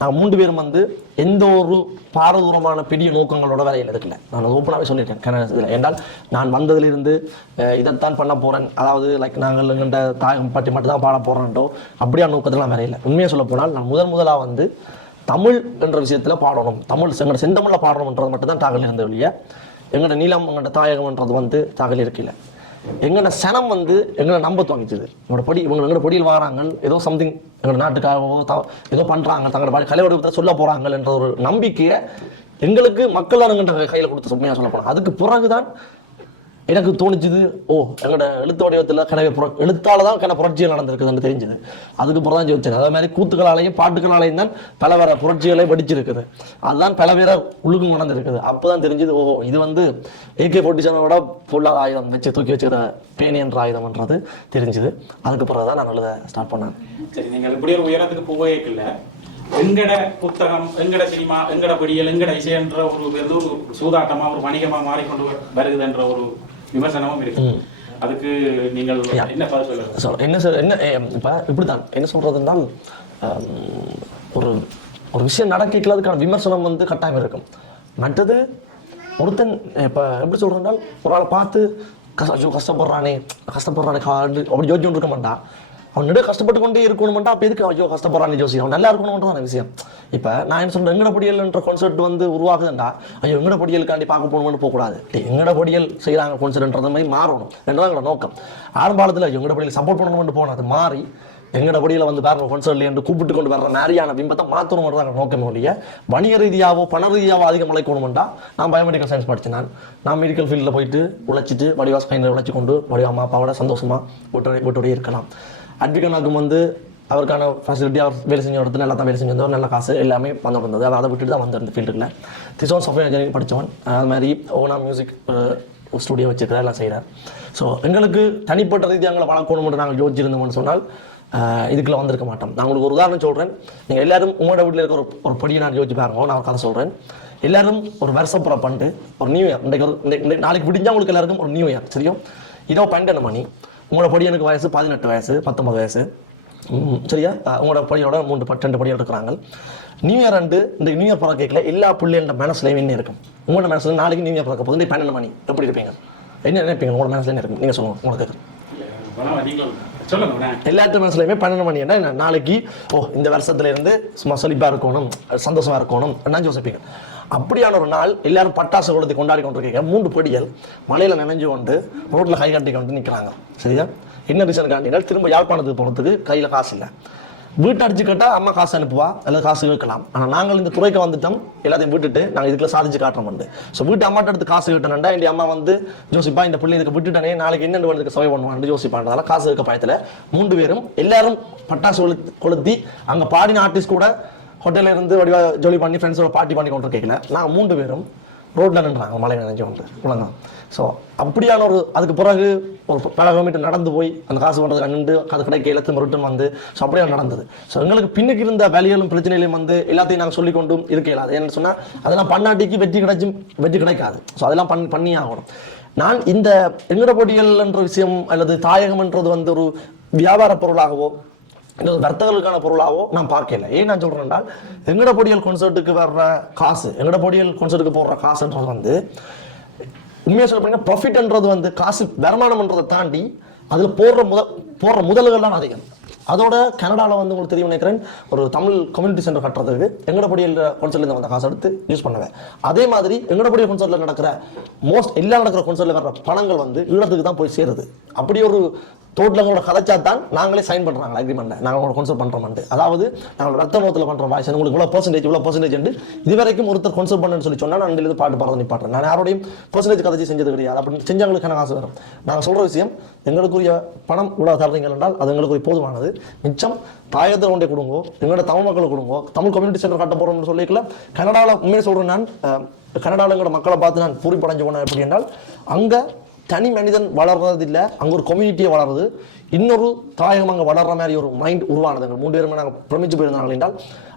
நாங்கள் 3 பேரும் வந்து எந்த ஒரு பாரதூரமான பெரிய நோக்கங்களோட வரையில் எடுக்கல. நான் ஓப்பனாகவே சொல்லிட்டேன் இதில். என்றால் நான் வந்ததிலிருந்து இதைத்தான் பண்ண போகிறேன், அதாவது லைக் நாங்கள் எங்கள்கிட்ட தாயகம் பற்றி மட்டும் தான் பாட போகிறோன்ட்டோ அப்படியான நோக்கத்தெல்லாம் வரையில். உண்மையாக சொல்ல போனால் நான் முதலாக வந்து தமிழ் என்ற விஷயத்தில் பாடணும், எங்களோட செந்தமிழில் பாடணுன்றது மட்டும்தான் தாக்கல் இருந்த வழியை. எங்களோட நீளம் எங்களோட தாயகம்ன்றது வந்து தாக்கல் இருக்கல. எங்களோட சனம் வந்து எங்களை நம்ப துவங்கிச்சுது. எங்களோட பொடியில் வராங்க, ஏதோ சம்திங் எங்களோட நாட்டுக்காகவோ ஏதோ பண்ணுறாங்க, தங்களோட கலை வடிவத்தை சொல்ல போகிறாங்க என்ற ஒரு நம்பிக்கையை எங்களுக்கு மக்கள் எங்கள்கிட்ட கையில் கொடுத்து உண்மையாக சொல்ல போனாங்க. அதுக்கு பிறகுதான் எனக்கு தோணிச்சுது, எங்களோட எழுத்து வடிவத்தில் எழுத்தால தான் புரட்சிகள் நடந்திருக்குதுன்னு தெரிஞ்சுது. அதுக்கு பிறகு தான் யோசிச்சது. அதே மாதிரி கூத்துக்களாலையும் பாட்டுக்களாலையும் தான் பல வேற புரட்சிகளை வெடிச்சிருக்குது, அதுதான் பல பேரை உழுகும் நடந்திருக்குது. அப்போதான் தெரிஞ்சது, இது வந்து AK-47 பொருளாதார ஆயுதம் வச்சு தூக்கி வச்சுக்கிற பேணி என்ற ஆயுதம்ன்றது தெரிஞ்சுது. அதுக்கு பிறகு தான் நான் எழுத ஸ்டார்ட் பண்ணேன். சரி, நீங்கள் இப்படி ஒரு உயரத்துக்கு போகல, எங்கட புத்தகம், எங்கட சினிமா, எங்கட படியல், எங்கட இசை என்ற ஒரு சூதாட்டமா ஒரு வணிகமா மாறிக்கொண்டு வருகுது என்ற ஒரு விமர்சனமும் இருக்கு. அதுக்கு நீங்கள் என்ன பதில் சொல்லுங்க? என்ன சார், என்ன இப்போ இப்படித்தான் என்ன சொல்றதுனால் ஒரு விஷயம் நடக்கிறதுக்கான விமர்சனம் வந்து கட்டாயம் இருக்கும். மற்றது ஒருத்தன் இப்போ எப்படி சொல்கிறேன்னா ஒரு ஆளை பார்த்து கஷ்டப்படுறானே அப்படி யோசிச்சு இருக்க மாட்டான். அவன் நெடு கஷ்டப்பட்டு கொண்டே இருக்கணும்ட்டா அப்போ எதுக்கு ஐயோ கஷ்டப்படுறானே யோசி, அவன் நல்லா இருக்கணும்ன்ற விஷயம். இப்போ நான் என்ன சொல்கிறேன், எங்கட பொடியல்ன்ற கான்செப்ட் வந்து உருவாகுதுண்டா ஐயோ எங்கட பொடியலுக்காண்டி பார்க்க போகணும்னு போகக்கூடாது. எங்கட பொடியல் செய்கிறாங்க கான்செப்ட்ன்றது மாதிரி மாறணும் என்றதான் எங்களோட நோக்கம். ஆரம்பத்தில் எங்கட பொடியல் சப்போர்ட் பண்ணணும்னு போனது மாறி எங்கட படியில் வந்து பாருங்க கான்சர்ட்ல என்று கூப்பிட்டு கொண்டு வர்ற மாதிரியான பிம்பத்தை மாற்றணும்ன்றாங்க நோக்கமே ஒழிய வணிக ரீதியாவோ பண ரீதியாவோ அதிகம் உழைக்கணும்டா. நான் பயோமெடிக்கல் சயின்ஸ் படித்தேன். நான் மெடிக்கல் ஃபீல்டில் போயிட்டு உழைச்சிட்டு வடிவா ஸ்பைனில் உழைச்சி கொண்டு வடிவா அம்மா அப்பாவோட சந்தோஷமாக வீட்டோடய இருக்கலாம். அட்விகனாக்கும் வந்து அவருக்கான ஃபெசிலிட்டி அவர் வேலை செஞ்ச இடத்துல நல்லா தான் வேலை செஞ்சிருந்தவர், நல்ல காசு எல்லாமே வந்து இருந்தது. அதை விட்டுட்டு தான் வந்திருந்த ஃபீல்டுல திசோன் சாஃப்ட்வேர் இன்ஜினியரிங் படித்தவன். அது மாதிரி ஓனா மியூசிக் ஸ்டுடியோ வச்சுருக்கிற எல்லாம் செய்கிறார். ஸோ எங்களுக்கு தனிப்பட்ட ரீதியாக எங்களை வளர்க்கணும்னு நாங்கள் யோசிச்சிருந்தோம்னு சொன்னால் இதுக்குள்ள வந்திருக்க மாட்டோம். நான் உங்களுக்கு ஒரு உதாரணம் சொல்கிறேன். நீங்கள் எல்லாரும் உங்களோட வீட்டில் இருக்க ஒரு படியை நான் யோசிச்சு பாருங்க. நான் ஒரு கதை சொல்கிறேன். எல்லாரும் ஒரு வருஷப்புறம் பண்ணிட்டு ஒரு நியூ இயர் இன்றைக்கு நாளைக்கு விடிஞ்சா உங்களுக்கு எல்லாருக்கும் ஒரு நியூ இயர் சரியும். இதோ 12 மணி உங்களோட படியனுக்கு வயசு 18 வயசு 19 வயசு சரியா. உங்களோட படியோட 2 படியோட இருக்கிறாங்க. நியூ இயர் அண்டு இந்த நியூ இயர் பிறக்க கேட்கல எல்லா பிள்ளைகளோட மனசுலையும் என்ன இருக்கும்? உங்களோட மனசுல நாளைக்கு நியூ இயர் பிறக்க போது 12 மணி எப்படி இருப்பீங்க? என்ன நினைப்பீங்க? உங்களோட மனசுல என்ன இருக்கும்? நீங்கள் சொல்லுங்கள். உங்களுக்கு எல்லாத்து மனசுலையுமே 12 மணி என்ன நாளைக்கு இந்த வருஷத்துல இருந்து சும்மா செழிப்பா இருக்கணும், சந்தோஷமா இருக்கணும் நான் யோசிப்பீங்க. அப்படியான ஒரு நாள் எல்லாரும் பட்டாசு கொளுத்தி கொண்டாடி கொண்டிருக்கீங்க. 3 படிகள் மலையில நினைஞ்சு கொண்டு ரோட்ல கை கட்டி கொண்டு நிற்கிறாங்க சரியா. என்ன ரீசன் காட்டினால் திரும்ப யாழ்ப்பாணத்துக்கு போகிறதுக்கு கையில் காசு இல்லை. வீட்டை அடிச்சு கேட்டால் அம்மா காசு அனுப்புவா அல்லது காசு கேட்கலாம். ஆனால் நாங்கள் இந்த துறைக்கு வந்துட்டோம், எல்லாத்தையும் விட்டுட்டு நாங்கள் இதுக்குள்ள சாதிச்சு காட்டுறோம். ஸோ வீட்டு அம்மாட்ட எடுத்து காசு கேட்டேன்டா என் அம்மா வந்து யோசிப்பா இந்த பிள்ளை இதுக்கு விட்டுட்டானே நாளைக்கு என்னென்ன வந்து சர்வை பண்ணுவான்னு யோசிப்பான்றதால காசு இருக்க பயத்தில் 3 பேரும் எல்லாரும் பட்டாசு கொளுத்தி அங்கே பாடின ஆர்டிஸ்ட் கூட ஹோட்டலில் இருந்து வடிவா ஜோலி பண்ணி ஃப்ரெண்ட்ஸோட பார்ட்டி பண்ணி கொண்டு கேட்கல. நாங்கள் 3 பேரும் ரோட்டில் நின்றாங்க மழை நினைஞ்சு கொண்டு உலகம். ஸோ அப்படியான ஒரு அதுக்கு பிறகு ஒரு பல கிலோமீட்டர் நடந்து போய் அந்த காசு பண்ணுறது நின்று அது கிடைக்க எல்லாத்தையும் ரிட்டர்ன் வந்து ஸோ அப்படியே நடந்தது. ஸோ எங்களுக்கு பின்னுக்கு இருந்த வேலைகளும் பிரச்சனைகளையும் வந்து எல்லாத்தையும் நாங்கள் சொல்லி கொண்டும் இருக்க இயலாது. ஏன்னு சொன்னால் அதெல்லாம் பண்ணாட்டிக்கு வெற்றி கிடைக்காது. ஸோ அதெல்லாம் பண்ணி ஆகணும். நான் இந்த எங்கட போட்டிகள் என்ற விஷயம் அல்லது தாயகம்ன்றது வந்து ஒரு வியாபார பொருளாகவோ இன்னொரு வர்த்தகர்களுக்கான பொருளாகவோ நான் பார்க்கல. ஏன் நான் சொல்கிறேன் என்றால் எங்கட பொடியல் கான்சர்ட்டுக்கு வர்ற காசு எங்கட பொடியல் கான்சர்ட்டுக்கு போடுற காசுன்றது வந்து உண்மையாக சொல்ல போனீங்கன்னா ப்ராஃபிட்ன்றது வந்து காசு வருமானம்ன்றதை தாண்டி அதில் போடுற முதல்கள்லாம் அதிகம். அதோட கனடாவில் வந்து உங்களுக்கு தெரியும் நினைக்கிறேன் ஒரு தமிழ் கம்யூனிட்டி சென்டர் கட்டுறதுக்கு எங்கட பொடியல் கான்சர்ட்லேருந்து வந்த காசு எடுத்து யூஸ் பண்ணுவேன். அதே மாதிரி எங்கட பொடியல் கான்சர்ட்டில் நடக்கிற எல்லாம் நடக்கிற கான்சர்ட்டில் வர்ற பணங்கள் வந்து ஈழத்துக்கு தான் போய் சேருது. அப்படி ஒரு தோட்டில் உங்களோட கதைச்சா தான் நாங்களே சைன் பண்ணுறாங்க அக்ரிமெண்ட்டை நாங்கள் உங்களோட கான்சர்ட் பண்ணுறோம். அதாவது நாங்கள் ரத்த நோத்தில் பண்ணுறோம் வாய்ஸ் உங்களுக்கு இவ்வளோ பர்சன்டேஜ் இது வரைக்கும் ஒருத்தர் கான்சர்ட் பண்ணுன்னு சொல்லி சொன்னால் நான் இது பாட்டு பாடுறது நிப்பாட்டுறேன். நான் யாரோடையும் பர்சன்டேஜ் கதைச்சி செஞ்சது கிடையாது. அப்படி செஞ்சவங்களுக்கான காசு வரும். நாங்கள் சொல்கிற விஷயம் எங்களுக்குரிய பணம் இவ்வளோ தர்றீங்க என்றால் அது எங்களுக்குரிய போதுமானது. மிச்சம் தாயத்தை கொண்டே கொடுங்கோ, எங்களோட தமிழ் மக்களை கொடுங்கோ. தமிழ் கம்யூனிட்டி சென்டர் கட்ட போகிறோம்னு சொல்லிக்கல. கனடாவில் உண்மையை சொல்கிறேன். நான் கனடாவில் எங்களோட மக்களை பார்த்து நான் பூரிப்படைஞ்சு போனேன். எப்படி என்றால் அங்கே தனி மனிதன் வளர்றது இல்லை, அங்கே ஒரு கம்யூனிட்டியை வளருது. இன்னொரு தாயகம் அங்கே வளர்ற மாதிரி ஒரு மைண்ட் உருவானது. 3 பேருமே நாங்கள் பிரமிச்சு போயிருந்தாங்க என்றால்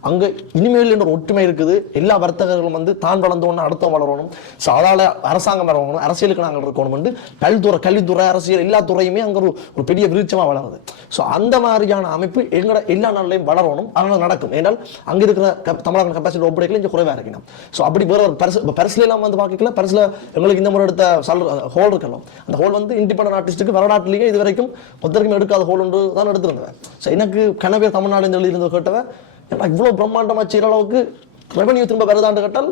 அங்கே இனிமேல் என்ற ஒரு ஒற்றுமை இருக்குது. எல்லா வர்த்தகர்களும் வந்து தான் வளர்ந்தோன்னு அடுத்த வளரணும். ஸோ அதால் அரசாங்கம் வரணும், அரசியலுக்கு நாங்கள் இருக்கணும். கல்வித்துறை அரசியல் எல்லா துறையுமே அங்கே ஒரு பெரிய விருட்சமாக வளருது. ஸோ அந்த மாதிரியான அமைப்பு எங்களோட எல்லா நாள்லையும் வளரணும். அதனால் நடக்கும். ஏன்னால் அங்கே இருக்கிற தமிழக கெப்பாசிட்டி ஒப்படைக்கல இங்கே குறைவாக இருக்கணும். ஸோ அப்படி வேற ஒரு பரிசில் எல்லாம் வந்து பார்க்கல. பரிசில் எங்களுக்கு இந்த முறை எடுத்த ஹோல் இருக்கலாம். அந்த ஹோல் வந்து இண்டிபெண்டன்ட் ஆர்டிஸ்ட்டுக்கு வரலாற்றுலேயே இது வரைக்கும் ஒருத்தருக்கும் எடுக்காத ஹோல் ஒன்று தான் எடுத்துருந்தேன். ஸோ எனக்கு கனவே தமிழ்நாடு இந்த எழுதியிருந்த கேட்டவன் இவ்வளோ பிரம்மாண்டமாக செய்கிற அளவுக்கு ரெவன்யூ திரும்ப வருதான்னு கேட்டால்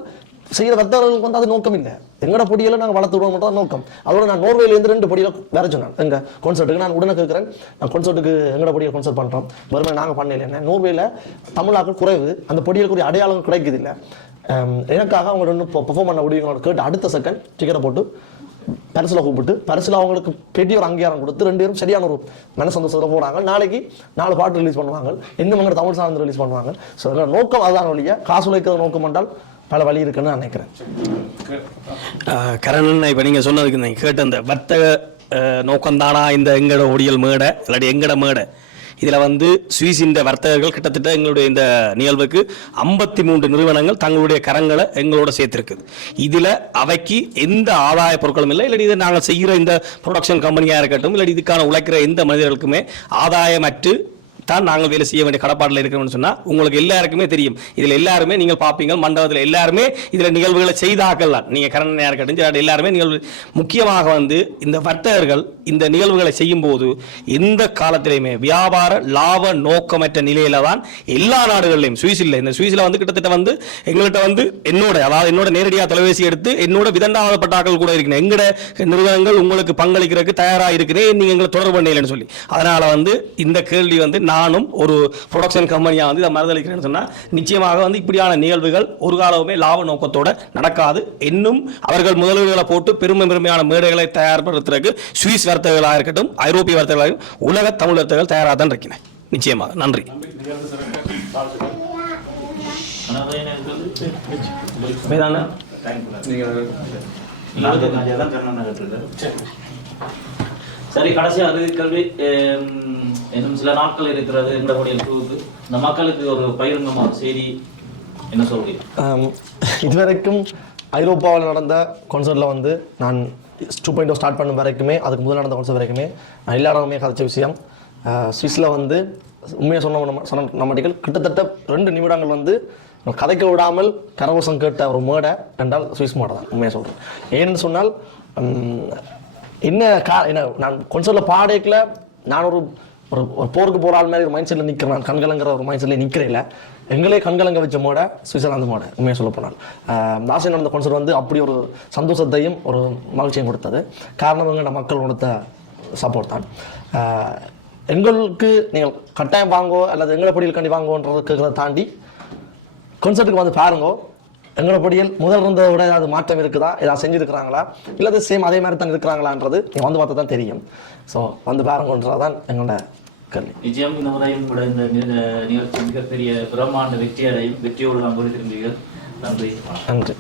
செய்கிற வர்த்தகர்களுக்கு வந்து அது நோக்கம் இல்லை. எங்களோட பொடியில் நாங்கள் வளர்த்து விடுவோம் மட்டும் தான் நோக்கம். அதோட நான் நோர்வேலேருந்து 2 பொடியில் வேற சொன்னேன். எங்கள் கான்சர்ட்டுக்கு நான் உடனே கேட்குறேன். நான் கான்சர்ட்டுக்கு எங்களோட பொடியை கான்சர்ட் பண்ணுறோம், வெறுமை நாங்கள் பண்ணல. என்ன நோர்வேல தமிழாக்கள் குறைவு, அந்த பொடிகளுக்குரிய அடையாளம் கிடைக்குது இல்லை. எனக்காக அவங்க ஒன்று பெர்ஃபார்ம் பண்ண முடியுங்களோட கேட்டு அடுத்த செகண்ட் டிக்கெட்டை போட்டு பரிசில் கூப்பிட்டு பரிசில் அவங்களுக்கு பெரிய ஒரு அங்கீகாரம் கொடுத்து 2 பேரும் சரியான ஒரு மன சந்தோஷத்தில் போனாங்க. நாளைக்கு 4 பாட்டு ரிலீஸ் பண்ணுவாங்க, இன்னும் அங்கே தமிழ் சார்ந்து ரிலீஸ் பண்ணுவாங்க. ஸோ எங்களோட நோக்கம் அதுதான் வழியா காசு உழைக்கிற நோக்கம் என்றால் பல வழி இருக்குன்னு நான் நினைக்கிறேன். கரணன் இப்போ நீங்கள் சொன்னதுக்கு நீங்கள் கேட்ட அந்த வர்த்தக நோக்கம்தானா இந்த எங்கட ஒடியல் மேடை இல்லாட்டி எங்கட மேடை? இதில் வந்து சுவிஸின் வர்த்தகர்கள் கிட்டத்தட்ட எங்களுடைய இந்த நிகழ்வுக்கு 53 நிறுவனங்கள் தங்களுடைய கரங்களை எங்களோட சேர்த்துருக்குது. இதில் அவைக்கு எந்த ஆதாய பொருட்களும் இல்லை. இல்லாட்டி இதை நாங்கள் செய்கிற இந்த ப்ரொடக்ஷன் கம்பெனியாக இருக்கட்டும், இல்லாட்டி இதுக்கான உழைக்கிற எந்த மனிதர்களுக்குமே ஆதாயமற்று தான் நாங்கள் வேலை செய்ய வேண்டிய கடப்பாட்டில் இருக்கிறோம்னு சொன்னால் உங்களுக்கு எல்லாருக்குமே தெரியும். இதில் எல்லாருமே நீங்கள் பார்ப்பீங்க, மண்டபத்தில் எல்லாருமே இதில் நிகழ்வுகளை செய்தாக்கலாம். நீங்கள் கரணையாக இருக்கட்டும் எல்லாருமே நிகழ்வு. முக்கியமாக வந்து இந்த வர்த்தகர்கள் இந்த நிகழ்வுகளை செய்யும் போது எந்த காலத்திலையுமே வியாபார லாப நோக்கமற்ற நிலையில தான் எல்லா நாடுகளிலையும், சுவிஸில் இந்த சுவிஸில் வந்து கிட்டத்தட்ட வந்து எங்கள்கிட்ட வந்து என்னோட நேரடியாக தொலைபேசி எடுத்து என்னோட விதண்டாவதப்பட்டாக்கள் கூட இருக்கிறேன். எங்கட நிறுவனங்கள் உங்களுக்கு பங்களிக்கிறதுக்கு தயாராக இருக்கிறேன், நீங்கள் எங்களை தொடர்பு பண்ணலன்னு சொல்லி. அதனால வந்து இந்த கேள்வி வந்து நானும் ஒரு ப்ரொடக்ஷன் கம்பெனியாக வந்து இதை மறுதளிக்கிறேன்னு சொன்னால் நிச்சயமாக வந்து இப்படியான நிகழ்வுகள் ஒரு காலமே லாப நோக்கத்தோடு நடக்காது. இன்னும் அவர்கள் முதலீடுகளை போட்டு பெருமையான மேடைகளை தயார்படுத்துறதுக்கு சுவிஸ் வர்த்தகர்களாக இருக்கட்டும், ஐரோப்பிய வர்த்தகர்களாக, உலக தமிழ் வர்த்தகர்கள் தயாராக தான் இருக்கிறேன். நிச்சயமாக. நன்றி. சரி, கடைசியாக அது கல்வி இன்னும் சில நாட்கள் இருக்கிறது எங்களுடைய டூருக்கு. இந்த மக்களுக்கு ஒரு பகிரங்கமான செய்தி என்ன சொல்றீங்க? இதுவரைக்கும் ஐரோப்பாவில் நடந்த கான்சர்ட்டில் வந்து நான் 2.0 ஸ்டார்ட் பண்ண வரைக்குமே, அதுக்கு முதல் நடந்த கான்சர்ட் வரைக்குமே நான் எல்லா இடமே கதைச்ச விஷயம், சுவிஸில் வந்து உண்மையாக சொன்ன நம்மட்டிகள் கிட்டத்தட்ட 2 நிமிடங்கள் வந்து கதைக்க விடாமல் கரவசம் கேட்ட ஒரு மேடை என்றால் சுவிஸ் மேடை தான். உண்மையாக சொல்கிறேன். ஏன்னு சொன்னால் என்ன நான் கொன்சர்ட்டில் பாடேக்கில் நான் ஒரு போருக்கு போகிற ஆள் மாதிரி ஒரு மைண்ட் செட்டில் நிற்கிறேன். நான் கண்கலங்கிற ஒரு மைண்ட் செட்டில் நிற்கிறேன். எங்களே கண்கலங்க வச்ச மோட சுவிட்சர்லாந்து மோட உண்மையாக சொல்ல போனால் லாஸ்ட் நடந்த கொன்சர்ட் வந்து அப்படி ஒரு சந்தோஷத்தையும் ஒரு மகிழ்ச்சியும் கொடுத்தது. காரணம் எங்களோட மக்கள் கொடுத்த சப்போர்ட் தான். எங்களுக்கு நீங்கள் கட்டாயம் வாங்கோ அல்லது எங்களை படியில் கண்டி வாங்கோன்றது கேட்குறத தாண்டி கொன்சர்ட்டுக்கு வந்து பாருங்கோ. எங்களோட படியில் முதல் இருந்ததை விட ஏதாவது மாற்றம் இருக்குதா, ஏதாவது செஞ்சுருக்கிறாங்களா, இல்லை சேம் அதே மாதிரி தான் இருக்கிறாங்களான்றது நீங்கள் வந்து பார்த்தா தான் தெரியும். ஸோ வந்து பாருங்கன்றதான் எங்களோட கல்வி. நிச்சயம் இந்த முறையும் கூட இந்த நிகழ்ச்சி மிகப்பெரிய பிரம்மாண்ட வெற்றியோடு நாம் கொடுத்திருந்தீர்கள். நன்றி. நன்றி.